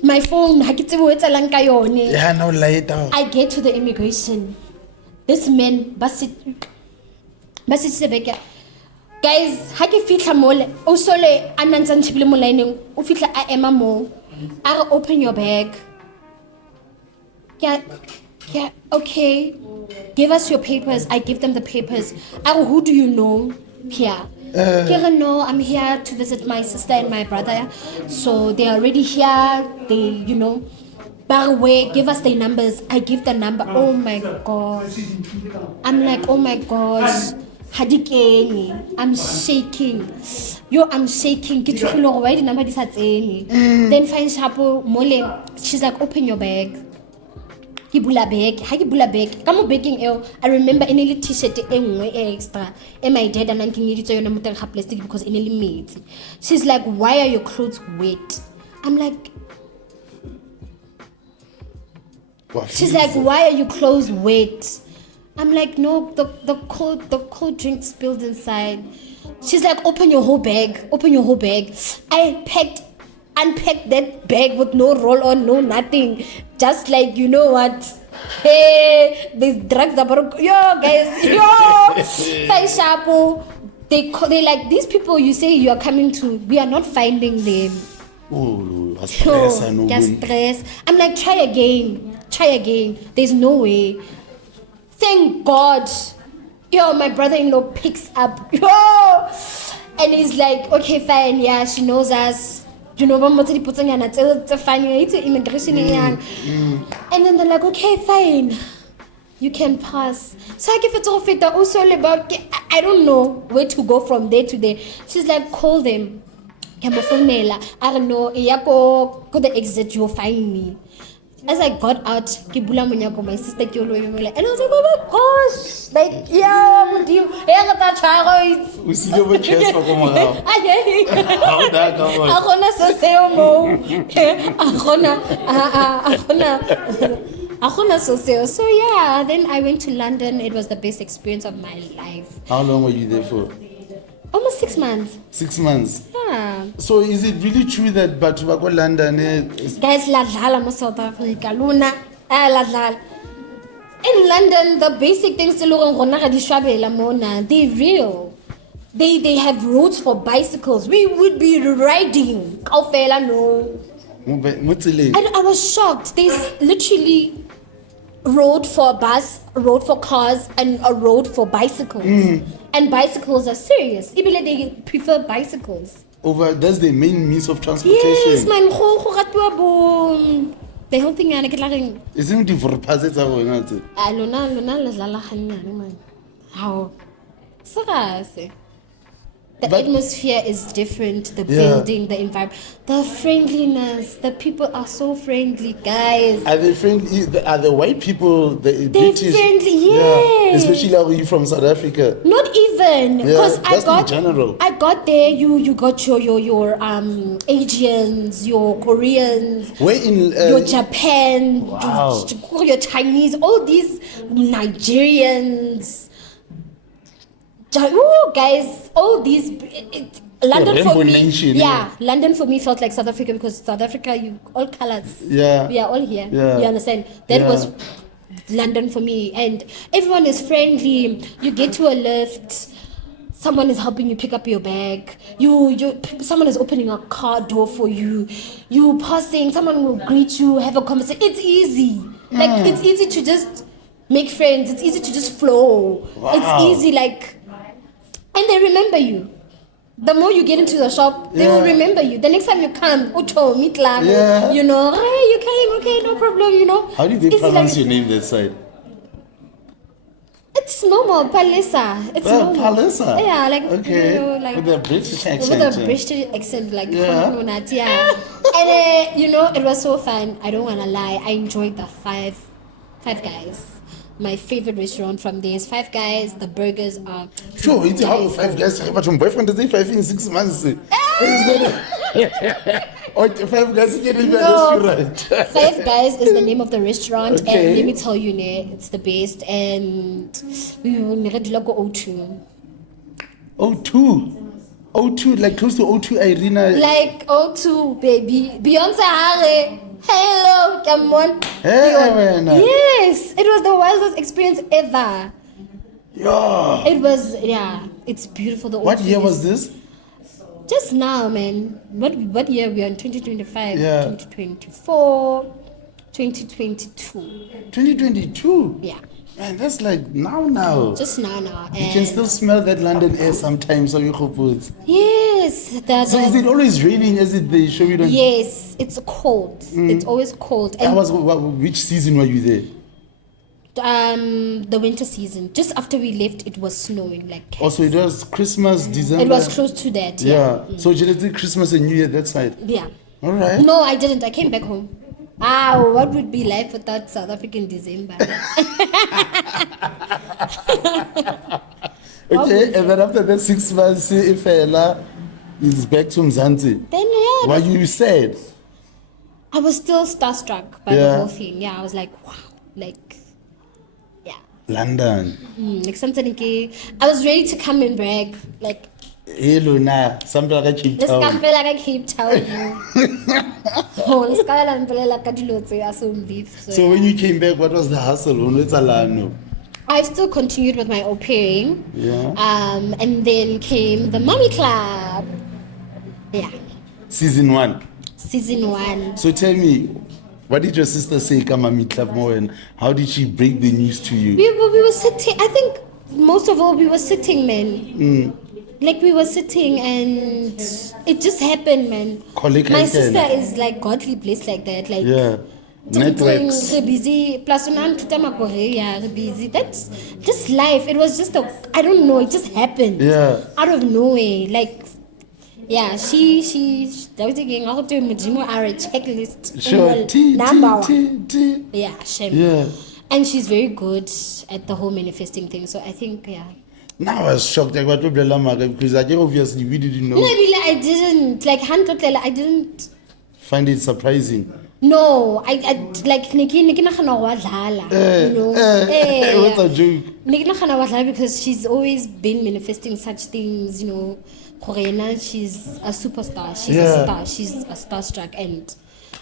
My phone, yeah, no light out. I get to the immigration. This man basit guys, ha ke fitla mole o sole anantsa ntshibile mo line o fitla a ema mo a open your bag. Yeah, okay, give us your papers. I give them the papers. Who do you know here? No, I'm here to visit my sister and my brother, so they are already here. They by the way, give us their numbers. I give the number. Oh my gosh, I'm like, oh my gosh. I'm shaking. I'm shaking. Why the number is then find Shapo Mole. She's like, open your bag. Kibula bag. Come baking I remember in a t-shirt extra. And my dad and Uncle needed to plastic because in a meat. She's like, why are your clothes wet? I'm like, she's like, why are your clothes wet? I'm like, no, the cold drink spilled inside. She's like, open your whole bag. I unpacked that bag with no roll on, no nothing. Just like, you know what? Hey, these drugs are yo guys, yo. They like these people you say you are coming to, we are not finding them. Oh, stress. I'm like, try again. There's no way. Thank God. Yo, my brother-in-law picks up. Yo! And he's like, okay, fine. Yeah, she knows us. You know, it's fine. It's immigration. And then they're like, okay, fine. You can pass. So I give it to Fita also about, I don't know where to go from there to there. She's like, call them. I don't know. Go the exit, you'll find me. as I got out, ke bula monyako, my sister ke lo emela, and I was like, oh my gosh, like yeah, modimo, ya ka tshwaro. O sile bo chest for morao. How da ka bona? A gona so seo mo. A gona so seo. So yeah, then I went to London. It was the best experience of my life. How long were you there for? Almost 6 months. 6 months. Yeah. So is it really true that batho ba ko London Guys, la dlala mo South Africa, Luna. La dlala. In London, the basic things they real. They have roads for bicycles. We would be riding. Kaofela no. And I was shocked. There's literally road for bus, road for cars, and a road for bicycles. And bicycles are serious. Even they prefer bicycles. That's the main means of transportation. Yes, man. The whole thing is like. Isn't it for passes or not? Lona la man. How? Seriously. The atmosphere is different, the building, the environment, the friendliness, the people are so friendly, guys. Are they friendly? Are the white people, They're British? friendly, Yeah. yes. Especially are you from South Africa? Not even, because Yeah, in general. I got there, you got your Asians, your Koreans, Where in your Japan, Wow. your Chinese, all these Nigerians. Ooh, guys, all these London for me, nation, London for me felt like South Africa because South Africa, you all colors, we are all here. Yeah. You understand? That was London for me, and everyone is friendly. You get to a lift, someone is helping you pick up your bag. Someone is opening a car door for you. You passing, someone will greet you, have a conversation. It's easy. Like it's easy to just make friends. It's easy to just flow. Wow. It's easy, like. And they remember you. The more you get into the shop, they will remember you. The next time you come, meet Yeah. you know, hey, you came, okay, no problem, you know. How do they It's pronounce like- your name that side? It's normal, Palesa. It's normal. Palesa? Yeah, like, Okay. you know, like With a British accent. with a British accent, like, Yeah. And you know, it was so fun. I don't want to lie. I enjoyed the Five Guys. My favorite restaurant from there is Five Guys. The burgers are. Sure, it's how 5 guys. But my boyfriend does 5 in 6 months. Is that? Or 5 guys in a restaurant. Five Guys is the name of the restaurant, Okay. and let me tell you, it's the best. And we will go O2. O2, like close to O2 Arena. Like O2, baby. Beyonce Hare. Hello, come on. Yes, it was the wildest experience ever. Yeah. It was, it's beautiful. The What O2 year is- was this? Just now, man. What year we are in? 2025, Yeah. 2024, 2022. 2022. Yeah, Man, that's like now. just now. You can still smell that London air sometimes, so you could. Yes, So is it always raining as it they show you on? yes, it's cold. It's always cold. That And was which season were you there? the winter season. Just after we left, it was snowing like. Also, it was Christmas, December. It was close to that. Yeah. So you did Christmas and New Year that side. Yeah. All right. No, I didn't. I came back home. What would be life without South African December? Okay, and then after that 6 months, Ifela is back to Mzansi. Then Were you sad? I was still starstruck by the whole thing. Yeah, I was like, wow, like, yeah. London. Like something. I was ready to come and brag, like. Hello, na. Something like Cape Let's Town. come like Cape Town. Oh, let's go and like Kadilotse. I saw leave. So when you came back, what was the hustle? I still continued with my au pairing. Yeah. And then came the Mommy Club. Yeah. Season 1. Season 1. So tell me, what did your sister say, Kamami Club Mo, and how did she break the news to you? We were sitting. I think most of all we were sitting, man. Like we were sitting and it just happened, man. My sister is like godly blessed like that. Like networks. We're busy. Plus, we're busy. That's just life. It was just I don't know. It just happened. Yeah. Out of nowhere. Like Yeah, she that was again how to Mujimo are a checklist. Sure. Number T, one. T. Yeah, shame. Yeah. And she's very good at the whole manifesting thing. So I think, yeah. Now I was shocked. I got to because I think obviously we didn't know. No, I didn't. Like, I didn't. Find it surprising. No, I like Nikki nagana wa dlala, you know. What's a joke? Nikki nagana wa dlala because she's always been manifesting such things, you know. Korena, she's a superstar. She's a star. She's a starstruck, and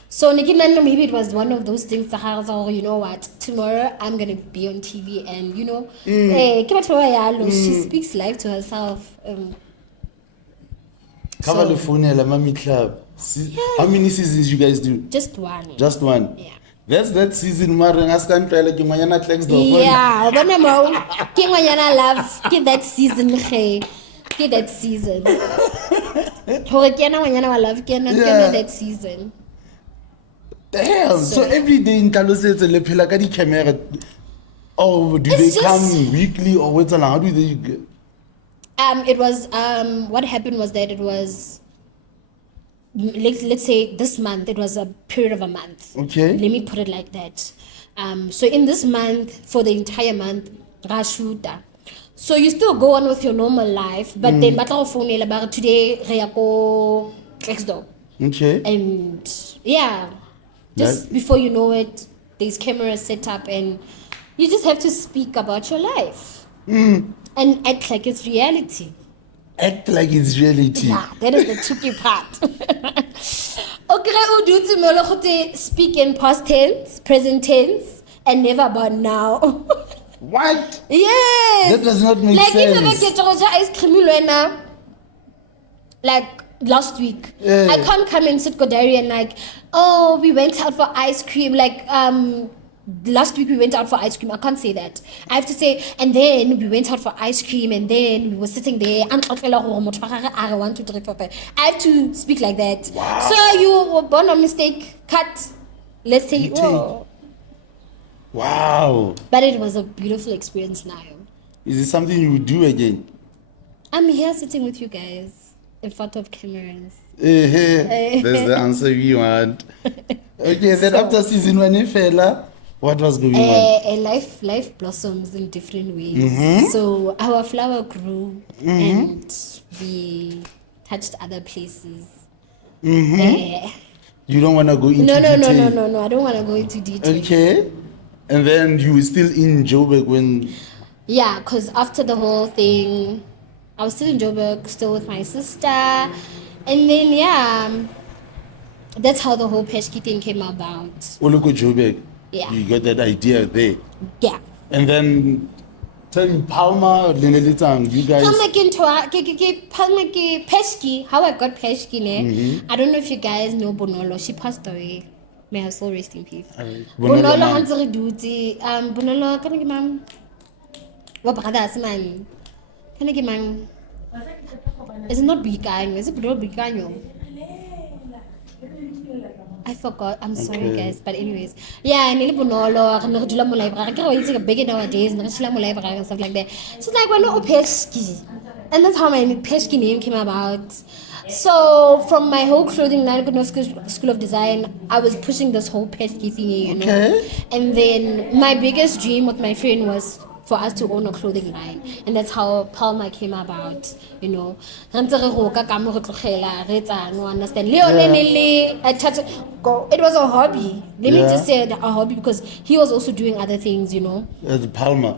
so Nikki Nano, maybe it was one of those things. You know what? Tomorrow I'm gonna be on TV, and you know, she speaks life to herself. Mami Club. How many seasons you guys do? Just one. Just one. Yeah. That's that season. Mara ngaskan try like Mayana Klerksdorp. Yeah, bona mo. Ke ngwanyana love, ke that season ge. Ke that season. Hore ke na ngwanyana wa love ke na that season. Damn. So every day in Talosetse le phela ka di camera. Oh, do they come weekly or what's how do they it was what happened was that it was let's say this month, it was a period of a month. Okay. Let me put it like that. So in this month, for the entire month, Rashuta. So you still go on with your normal life, but then batla phone about today re ya go Klerksdorp. Okay. And yeah, just before you know it, there's cameras set up and you just have to speak about your life. And act like it's reality. Act like it's reality. Yeah, that is the tricky part. Okay, speak in past tense, present tense, and never about now. What? Yes. That does not make sense. Like if sense. I get ice cream like last week, I can't come and sit Kodari and like, oh, we went out for ice cream. Like last week we went out for ice cream. I can't say that. I have to say, and then we went out for ice cream, and then we were sitting there. I 1, 2, 3, 4, 5. I have to speak like that. Wow. So you were born a mistake. Cut. Let's say, oh. Wow. But it was a beautiful experience now. Is it something you would do again? I'm here sitting with you guys in front of cameras. That's the answer we want. Okay, then after season 1, fella, what was going on? Life blossoms in different ways. So our flower grew and we touched other places. You don't want to go into detail? No. I don't want to go into detail. Okay. And then you were still in Joburg when... Yeah, because after the whole thing, I was still in Joburg, still with my sister. And then, yeah, that's how the whole Peshki thing came about. Oloko Joburg. Yeah. You got that idea there. Yeah. And then, tell me, Palma, Lenelitang, you guys... Palma ke Peshki, how I got Peshki, I don't know if you guys know Bonolo. She passed away. May her soul rest in peace. Bonolo Hansari Duty. Bonolo, can I give ma'am? What brothers, man? Can I give ma'am? Is it not Bikanyo? Is it Bikanyo? I forgot. I'm sorry, guys. But anyways, yeah, I need Bonolo. I'm not doing my library. I can't wait big nowadays. I'm not doing my library and stuff like that. She's like, well, no, Peshki. And that's how my Peshki name came about. So from my whole clothing line, School of Design, I was pushing this whole Peshki thingy, you know. And then my biggest dream with my friend was for us to own a clothing line, and that's how Palma came about, you know. It was a hobby. Let me just say a hobby because he was also doing other things, you know. Palma.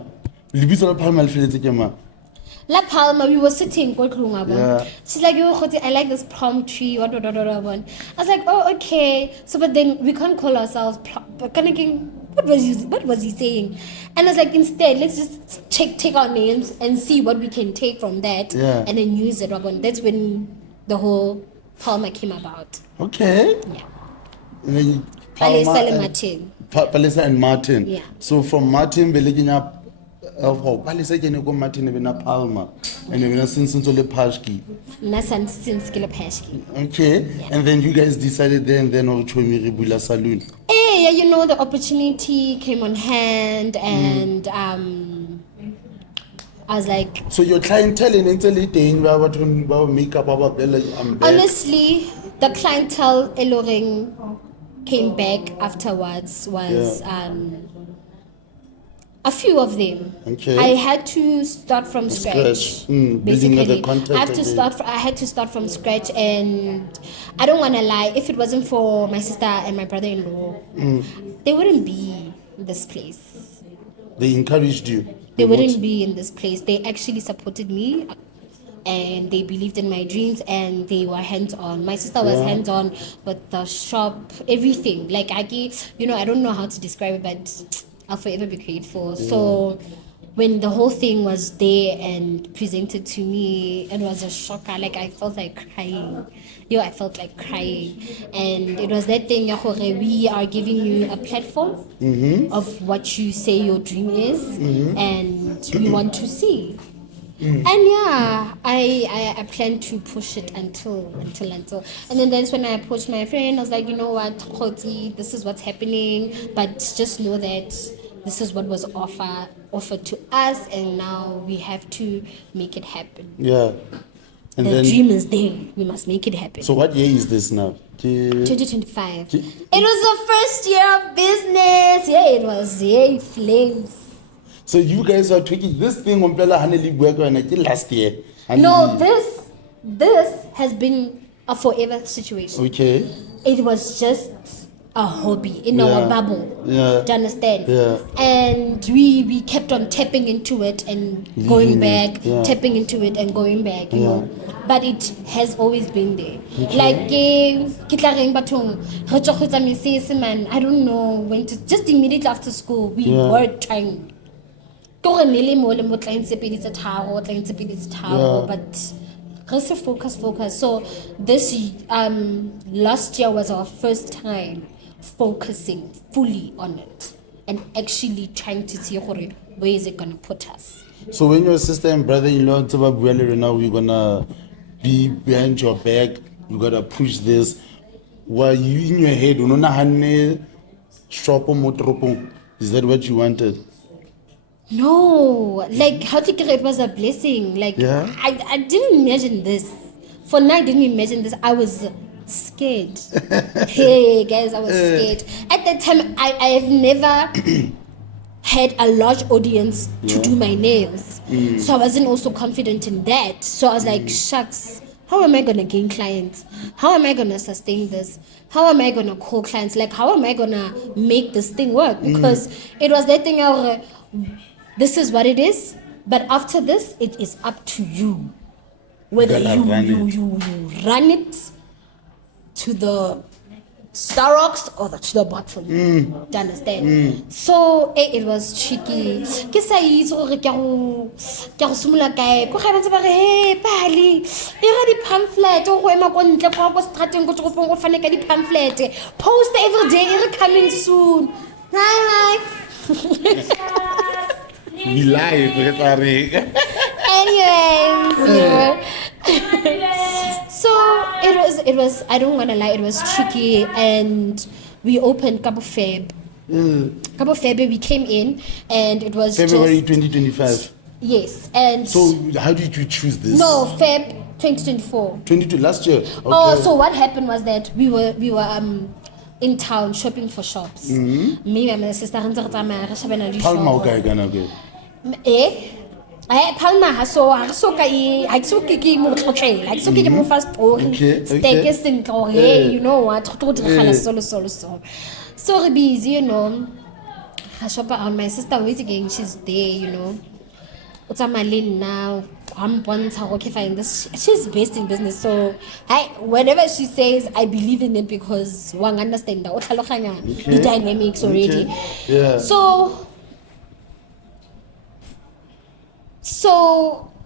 La Palma, we were sitting. She's like, yo, I like this palm tree. What? I was like, oh, okay. So, but then we can't call ourselves. What was he saying? And I was like, instead, let's just take our names and see what we can take from that, and then use it. That's when the whole Palma came about. Okay. Yeah. And then Palesa and Martin. Palesa and Martin. Yeah. So from Martin, Palesa ke go Martin be na Palma, and then since le Pashki. Since kile Pashki. Okay. Yeah. And then you guys decided then to Chomiri Bula Saloon. Yeah, you know, the opportunity came on hand, and I was like, So your clientele in Italy, about makeup, about honestly, the clientele Eloring came back afterwards was a few of them. Okay. I had to start from scratch. Building Basically, the contact I have to again. I had to start from scratch, and I don't want to lie. If it wasn't for my sister and my brother-in-law, they wouldn't be in this place. They encouraged you. They wouldn't be in this place. They actually supported me, and they believed in my dreams, and they were hands-on. My sister was hands-on with the shop, everything. Like I don't know how to describe it, but I'll forever be grateful. So when the whole thing was there and presented to me, it was a shocker. Like I felt like crying. I felt like crying. And it was that thing, we are giving you a platform of what you say your dream is, and we want to see. And I plan to push it until. And then that's when I approached my friend. I was like, you know what, Khoti, this is what's happening, but just know that this is what was offered to us, and now we have to make it happen. Yeah. And the then, dream is there. We must make it happen. So what year is this now? 2025. It was the first year of business. Yeah, it was. Yeah, flames. So you guys are tweaking this thing on Pela Haneli work last year. No, this has been a forever situation. Okay. It was just a hobby in our bubble. Yeah. Do you understand? Yeah. And we kept on tapping into it and going back, tapping into it and going back, you know. But it has always been there. Like I don't know when to, just immediately after school we were trying. But focus. So this last year was our first time focusing fully on it and actually trying to see where is it gonna put us. So when your sister and brother-in-law now we're gonna be behind your back, you gotta push this. While you in your head, is that what you wanted? No, like how to get it was a blessing. Like I didn't imagine this. For now, I didn't imagine this. I was scared. Hey guys, I was scared. At that time, I have never had a large audience to do my nails. So I wasn't also confident in that. So I was like, shucks, how am I gonna gain clients? How am I gonna sustain this? How am I gonna call clients? Like how am I gonna make this thing work? Because it was that thing of this is what it is, but after this, it is up to you. Whether you run it to the Star Rocks or to the bottom. Do you understand? So it was tricky. Post every day, coming soon. Hi. We live. Anyways, so it was I don't want to lie, it was tricky, and we opened Cabo Feb. Cabo Feb, we came in and it was February 2025. Yes, and so how did you choose this? No, Feb 2024. 22 last year. Okay. Oh, so what happened was that we were in town shopping for shops. Me and my sister Palma Palma so I took mo fast you know what so we busy, you know. I shop on my sister waiting, she's there, you know. What's now? I'm one okay, fine. This she's based in business, so whatever she says, I believe in it because one understand the dynamics already. Yeah. So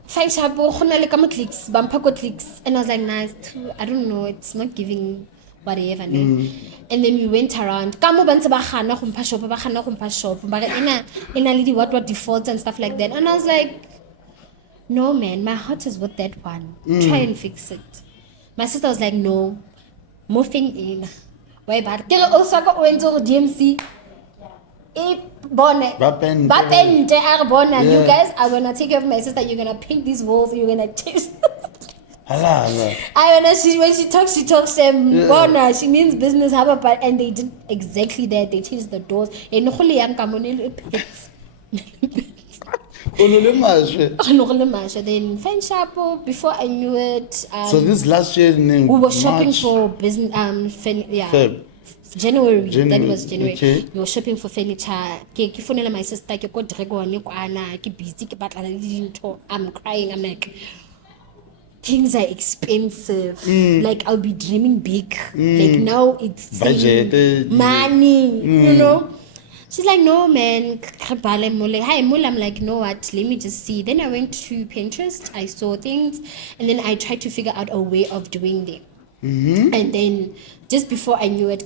fine shabo clicks, bumper clicks, and I was like, nice. I don't know, it's not giving whatever. And then we went around. What defaults and stuff like that. And I was like, no man, my heart is with that one. Try and fix it. My sister was like, no, moving in. Why bad? Also I got went to DMC. Bapente. You Yeah. guys are gonna take care of my sister. You're gonna paint these walls. You're gonna taste. Halala. When she talks, bona, she means business, and they did exactly that. They changed the doors. And then fine sharp. Before I knew it, So this last year in we were shopping March, for business. Feb. January. January, That was January. okay. We were shopping for furniture. Ke phonela my sister. Ke go drego ne kwana. Ke busy. Ke batla le dintho. I'm crying. I'm like, things are expensive. Like I'll be dreaming big. Like now it's Budget, money. You know. She's like, no, man. I'm like, no, what? Let me just see. Then I went to Pinterest. I saw things, and then I tried to figure out a way of doing them. And then, just before I knew it,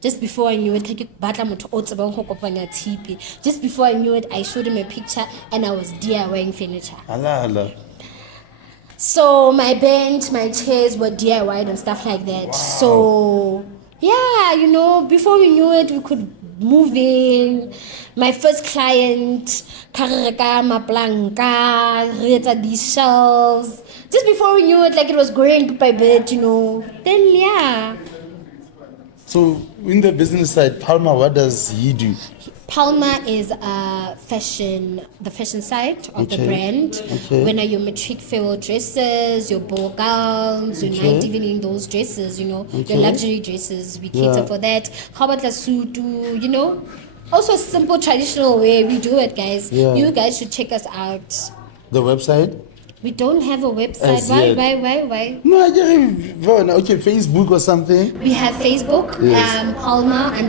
just before I knew it, just before I knew it, I showed him a picture, and I was DIYing furniture. Halala. So my bench, my chairs were DIYed and stuff like that. So yeah, you know, before we knew it, we could move in. My first client, kareka maplanka, reta these shelves. Just before we knew it, like it was growing bit by bit, you know. Then yeah. So in the business side, Palma, what does he do? Palma is the fashion side of the Okay. brand. Okay. When are your matric farewell dresses, your ball gowns, your night evening those dresses, you know, Okay. your luxury dresses, we cater Yeah. for that. How about the sutu, you know? Also a simple traditional way we do it, guys. Yeah. You guys should check us out. The website? We don't have a website. As yet. Why? No, I get okay, Facebook or something. We have Facebook, Yes. Palma _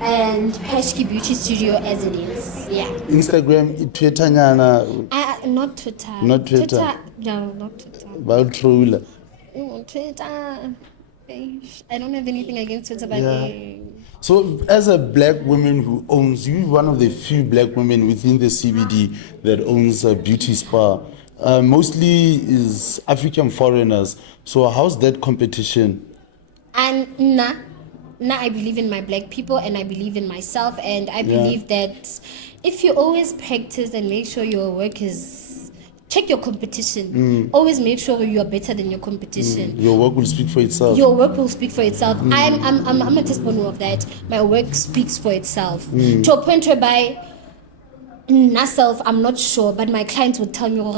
and Peshki Beauty Studio as it is. Yeah. Instagram, Twitter, nyana, Not Twitter. Not Twitter. No, not Twitter. Baltroula. Twitter. I don't have anything against Twitter, but Yeah. So, as a black woman who owns, you're one of the few black women within the CBD that owns a beauty spa. Mostly is African foreigners. So, how's that competition? And I believe in my black people, and I believe in myself, and I believe that if you always practice and make sure your work is, check your competition. Always make sure you are better than your competition. Your work will speak for itself. Your work will speak for itself. I'm a testimonial of that. My work speaks for itself. To a point whereby myself, I'm not sure, but my clients would tell me, you know,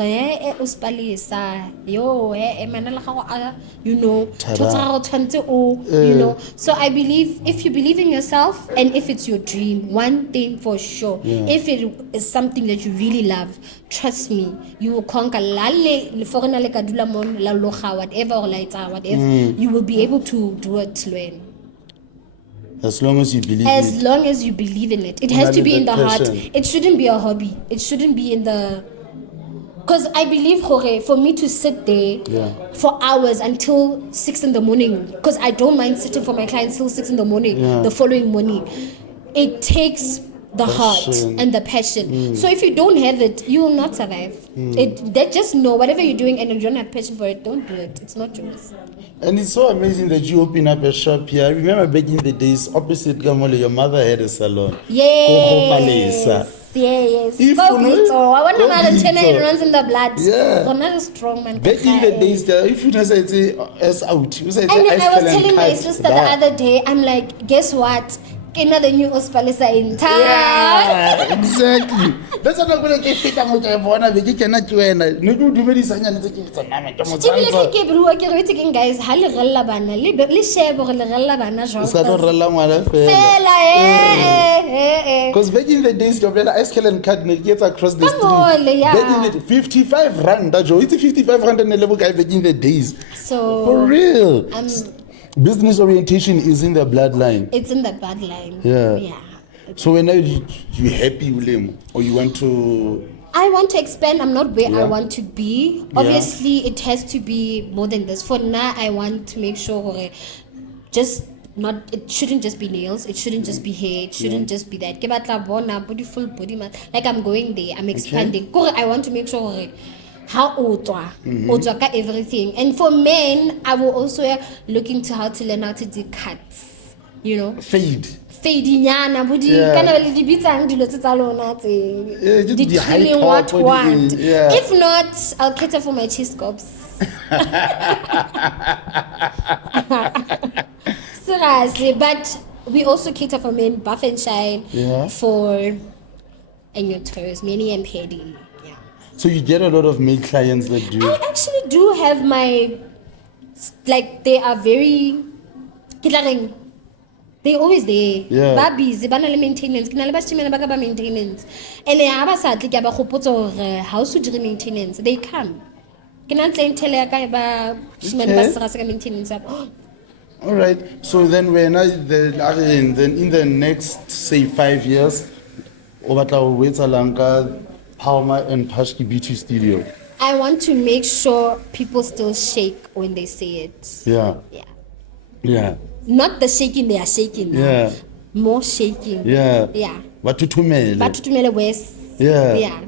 you know. So I believe if you believe in yourself, and if it's your dream, one thing for sure, if it is something that you really love, trust me, you will conquer whatever, you will be able to do it, Lwen. As long as you believe As it. long as you believe in it. It has to be in the heart. Passion. It shouldn't be a hobby. It shouldn't be in the... Because I believe, Jorge, for me to sit there for hours until 6 in the morning, because I don't mind sitting for my clients till 6 in the morning, the following morning, it takes the heart Passion. and the passion. So if you don't have it, you will not survive. That just know, whatever you're doing and you don't have passion for it, don't do it. It's not yours. And it's so amazing that you open up a shop here. I remember back in the days, opposite Gamole, your mother had a salon. Yes. Yes. If Go you know- Blitzo. I want go another tenor, Blitzo. it runs in the blood. Yeah. I'm not a strong man. Back in the days, if you don't say it's out, you say And then I was telling my sister the other day, I'm like, guess what? Another new Palesa in town. Yeah, exactly. That's what I'm going to get but you cannot do it. No, you do very soon. Guys, hali galla bana, li share bore le galla bana jwang. Because back in the days, your brother ice and cut gets across the Come on, street. yeah. Back in the 55 rand, that Joe. It's 55 rand and a level guy back in the days. So For real. Business orientation is in the bloodline. it's in the bloodline. Yeah. So when are you happy with him, or you want to? I want to expand. I'm not where I Yeah. want to be. Obviously, it has to be more than this. For now, I want to make sure it shouldn't just be nails, it shouldn't just be hair, it shouldn't just be that. Beautiful body, like I'm going there, I'm expanding. I want to make sure how everything. And for men, I will also look into how to learn how to do cuts. you know. Fade. Fadinyana, budi Yeah. kana le di bitsang dilo tse tsa lona tse. Yeah, just the high Di-trimming top, what. yeah. If not, I'll cater for my cheese scopes. Seriously, but we also cater for men, buff and shine, Yeah. for and your toes, many and petty. Yeah. So you get a lot of male clients that do. I actually do have my, like, they are very, they always there. Yeah. Ba busy, ba na le maintenance. Ke na le bashimane ba ka ba maintenance. And ha ba sa tle ke ba khopotsa hore ha o se dire maintenance, they come. Ke na clientele ya ka ba shimane ba se ka maintenance. All right. So then then in the next say 5 years, obatla o wetsa lanka Palma and Pashki Beauty Studio. I want to make sure people still shake when they say it. Yeah. Yeah. Yeah. Not the shaking they are shaking. now. Yeah. More shaking. Yeah. Yeah. Bathuthumele. Ba tutumele west. Yeah. Yeah.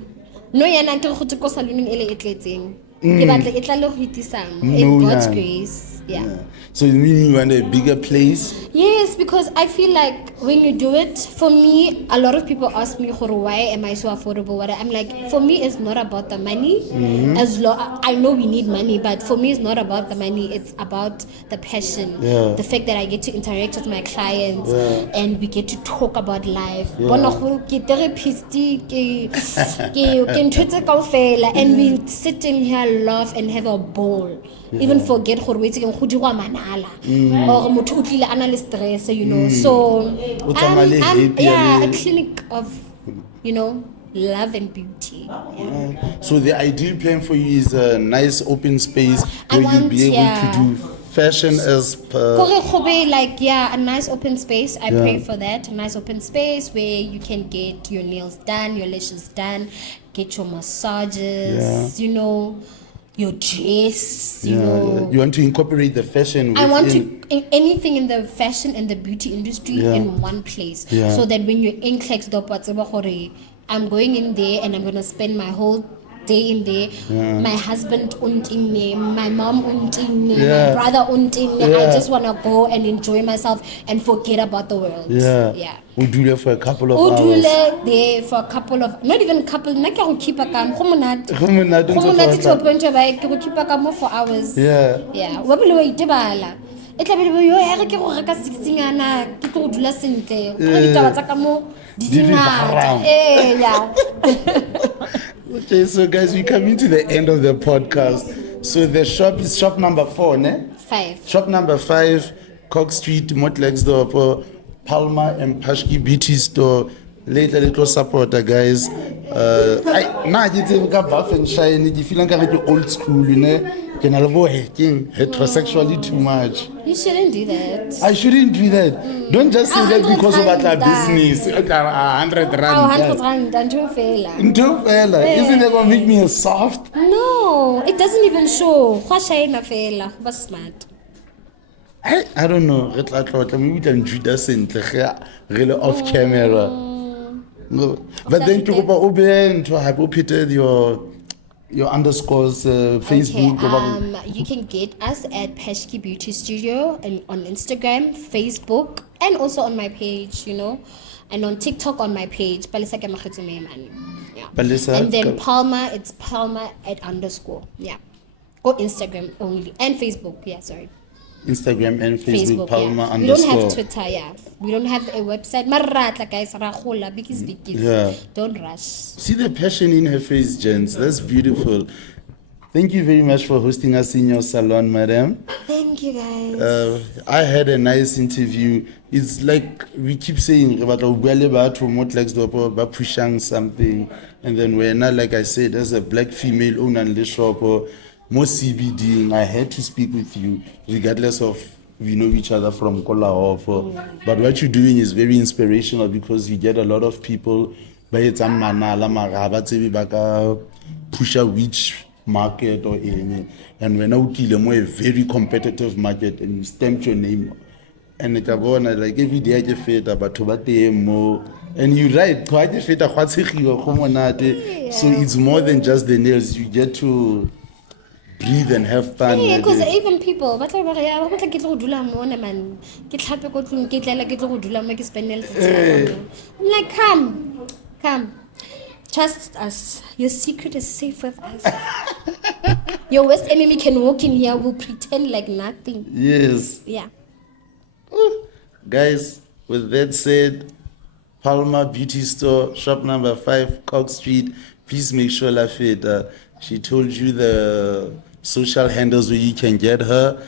No yana ke go tko saloneng ele etletseng. Ke batla e tla le go itisang in No, God's yeah. grace. Yeah. So you mean you want a bigger place? Yes, because I feel like when you do it, for me, a lot of people ask me, why am I so affordable? I'm like, for me, it's not about the money. I know we need money, but for me, it's not about the money. It's about the passion, Yeah. the fact that I get to interact with my clients, Yeah. and we get to talk about life. Yeah. Bona go ke therapist, ke ntwetse kaofela, and we sit in here, laugh, and have a ball. Even forget gore wetse ke go dirwa manala or motho o tlile ana le stress, you know. So O tsamaya le happy yeah, and- a clinic of, you know, love and beauty. So the ideal plan for you is a nice open space I where you'll want, be able yeah. to do fashion as per. Kore gobe, like, yeah, a nice open space. I Yeah. pray for that. A nice open space where you can get your nails done, your lashes done, get your massages, you know, your dress, you know. You want to incorporate the fashion I want within- anything in the fashion and the beauty industry Yeah. in one place. Yeah. So that when you're in Klerksdorp, I'm going in there and I'm going to spend my whole day in there. Yeah. My husband in there, my mom in there, Yeah. my brother in there. I Yeah. just want to go and enjoy myself and forget about the world. Yeah. Yeah. We do that for a couple of O hours. dule there for a couple of, not even couple, nna ke go keep a kam, go monate. Go monate Go ntse monate to a tota. point where ke go keep a kam for hours. Yeah. Yeah, wa bile wa itebala. E tla be yo ya re ke go reka 16 ana ke tlo go dula sentle. Go ditaba tsa ka mo di Di le dingata. barang. Yeah. Okay, so guys, we come into the end of the podcast. So the shop is shop number 4, ne? 5. Shop number 5, Cox Street, Klerksdorp, Palma and Pashki Beauty Store. Later, little supporter, guys. I get a buff and shine. You feel like I'm old school, you know? Can I avoid hating heterosexually too much? You shouldn't do that. I shouldn't do that. Don't just say that because of our 100 business. 100 Oh, rand. 100 rand until failure. Don't fella. Isn't that gonna make me a soft? No, it doesn't even show. Go shine fela, go ba smart. I don't know. Maybe we can do that sentle really off camera. No. But then to go over to have repeated your underscores Facebook. Okay, you can get us at Pashki Beauty Studio and on Instagram, Facebook, and also on my page, you know, and on TikTok on my page, Palesa Keamogetswe Maimane. Yeah. Palesa. And then Palma, it's Palma @ yeah, or Instagram only and Facebook. Yeah, sorry. Instagram and Facebook, Palma yeah. We don't underscore. have Twitter, yeah. We don't have a website. Maratla guys, ragola, bigis. Yeah. Don't rush. See the passion in her face, gents. That's beautiful. Thank you very much for hosting us in your salon, madam. Thank you guys. I had a nice interview. It's like we keep saying about Klerksdorp, pushing something, and then we're not, like I said, as a black female owner in the shop or more CBD. I had to speak with you, regardless of we know each other from Kola. But what you're doing is very inspirational because you get a lot of people push a which market or any, and when out a very competitive market and you stamp your name and it's like every day I get fit about more and you're right so it's more than just the nails. You get to breathe and have fun. Yeah, with because it. even people, but I'm like, ke tlo go dula mona man. Ke tlhape ko tlung ke tlela ke tlo go dula mo ke spendela letsatsi. I'm like, come. Trust us. Your secret is safe with us. Your worst enemy can walk in here, will pretend like nothing. Yes. Yeah. Guys, with that said, Palma Beauty Store, shop number 5, Cox Street. Please make sure Lafayette, she told you the social handles where you can get her.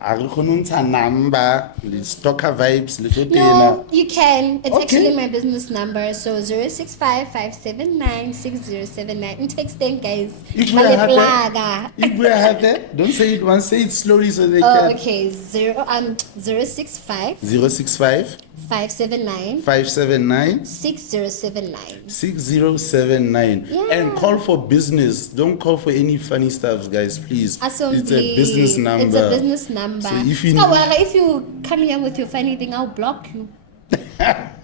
Number, stalker vibes. No, you can. It's Okay. actually my business number. So 065-579-6079. And text them, guys. If we have Plaga. that, if we have that, don't say it once, say it slowly so they Oh, can. okay. 065 065 579 579 6079. 6079. Yeah. And call for business. Don't call for any funny stuff, guys, please. It's a business number. It's a business number. So if you if you come here with your funny thing, I'll block you.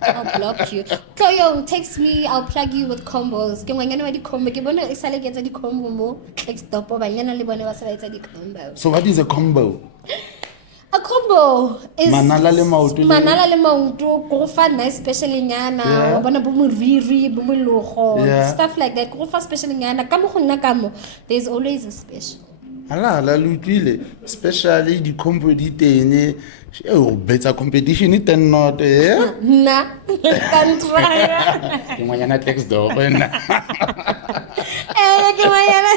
I'll block you. So yo, text me, I'll plug you with combos. Ke ngwana di combo ke bona e sale ke etsa di combo mo Klerksdorp ba nyana le bona ba sa etsa di combo. So what is a combo? A combo is Manala le maoto go fa nice special nyana Yeah. wa bona bo moriri bo mologo Yeah. stuff like that go fa special nyana ka mo go nna ka mo there's always a special. Ala lutlile, especially the combo di teng. Oh, better competition it and not Na can try. Ke ngwana Klerksdorp wena. Ke mayana.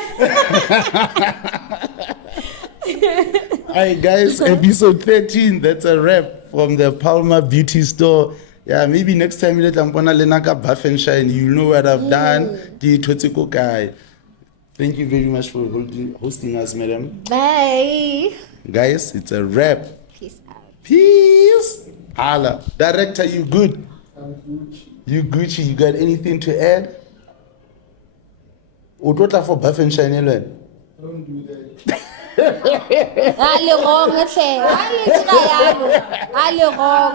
Alright guys, episode 13, that's a wrap from the Palma Beauty Store. Yeah, maybe next time let Lampona Lenaka Buff and Shine, you know what I've done. The Totiko guy. Thank you very much for hosting us, madam. Bye. Guys, it's a wrap. Peace out. Peace. Hala. Director, you good? I'm Gucci. You Gucci, you got anything to add? Utota for Buff and Shine, Ellen? Don't do that. Ale wrong hle. Ale tira yalo. Ale wrong.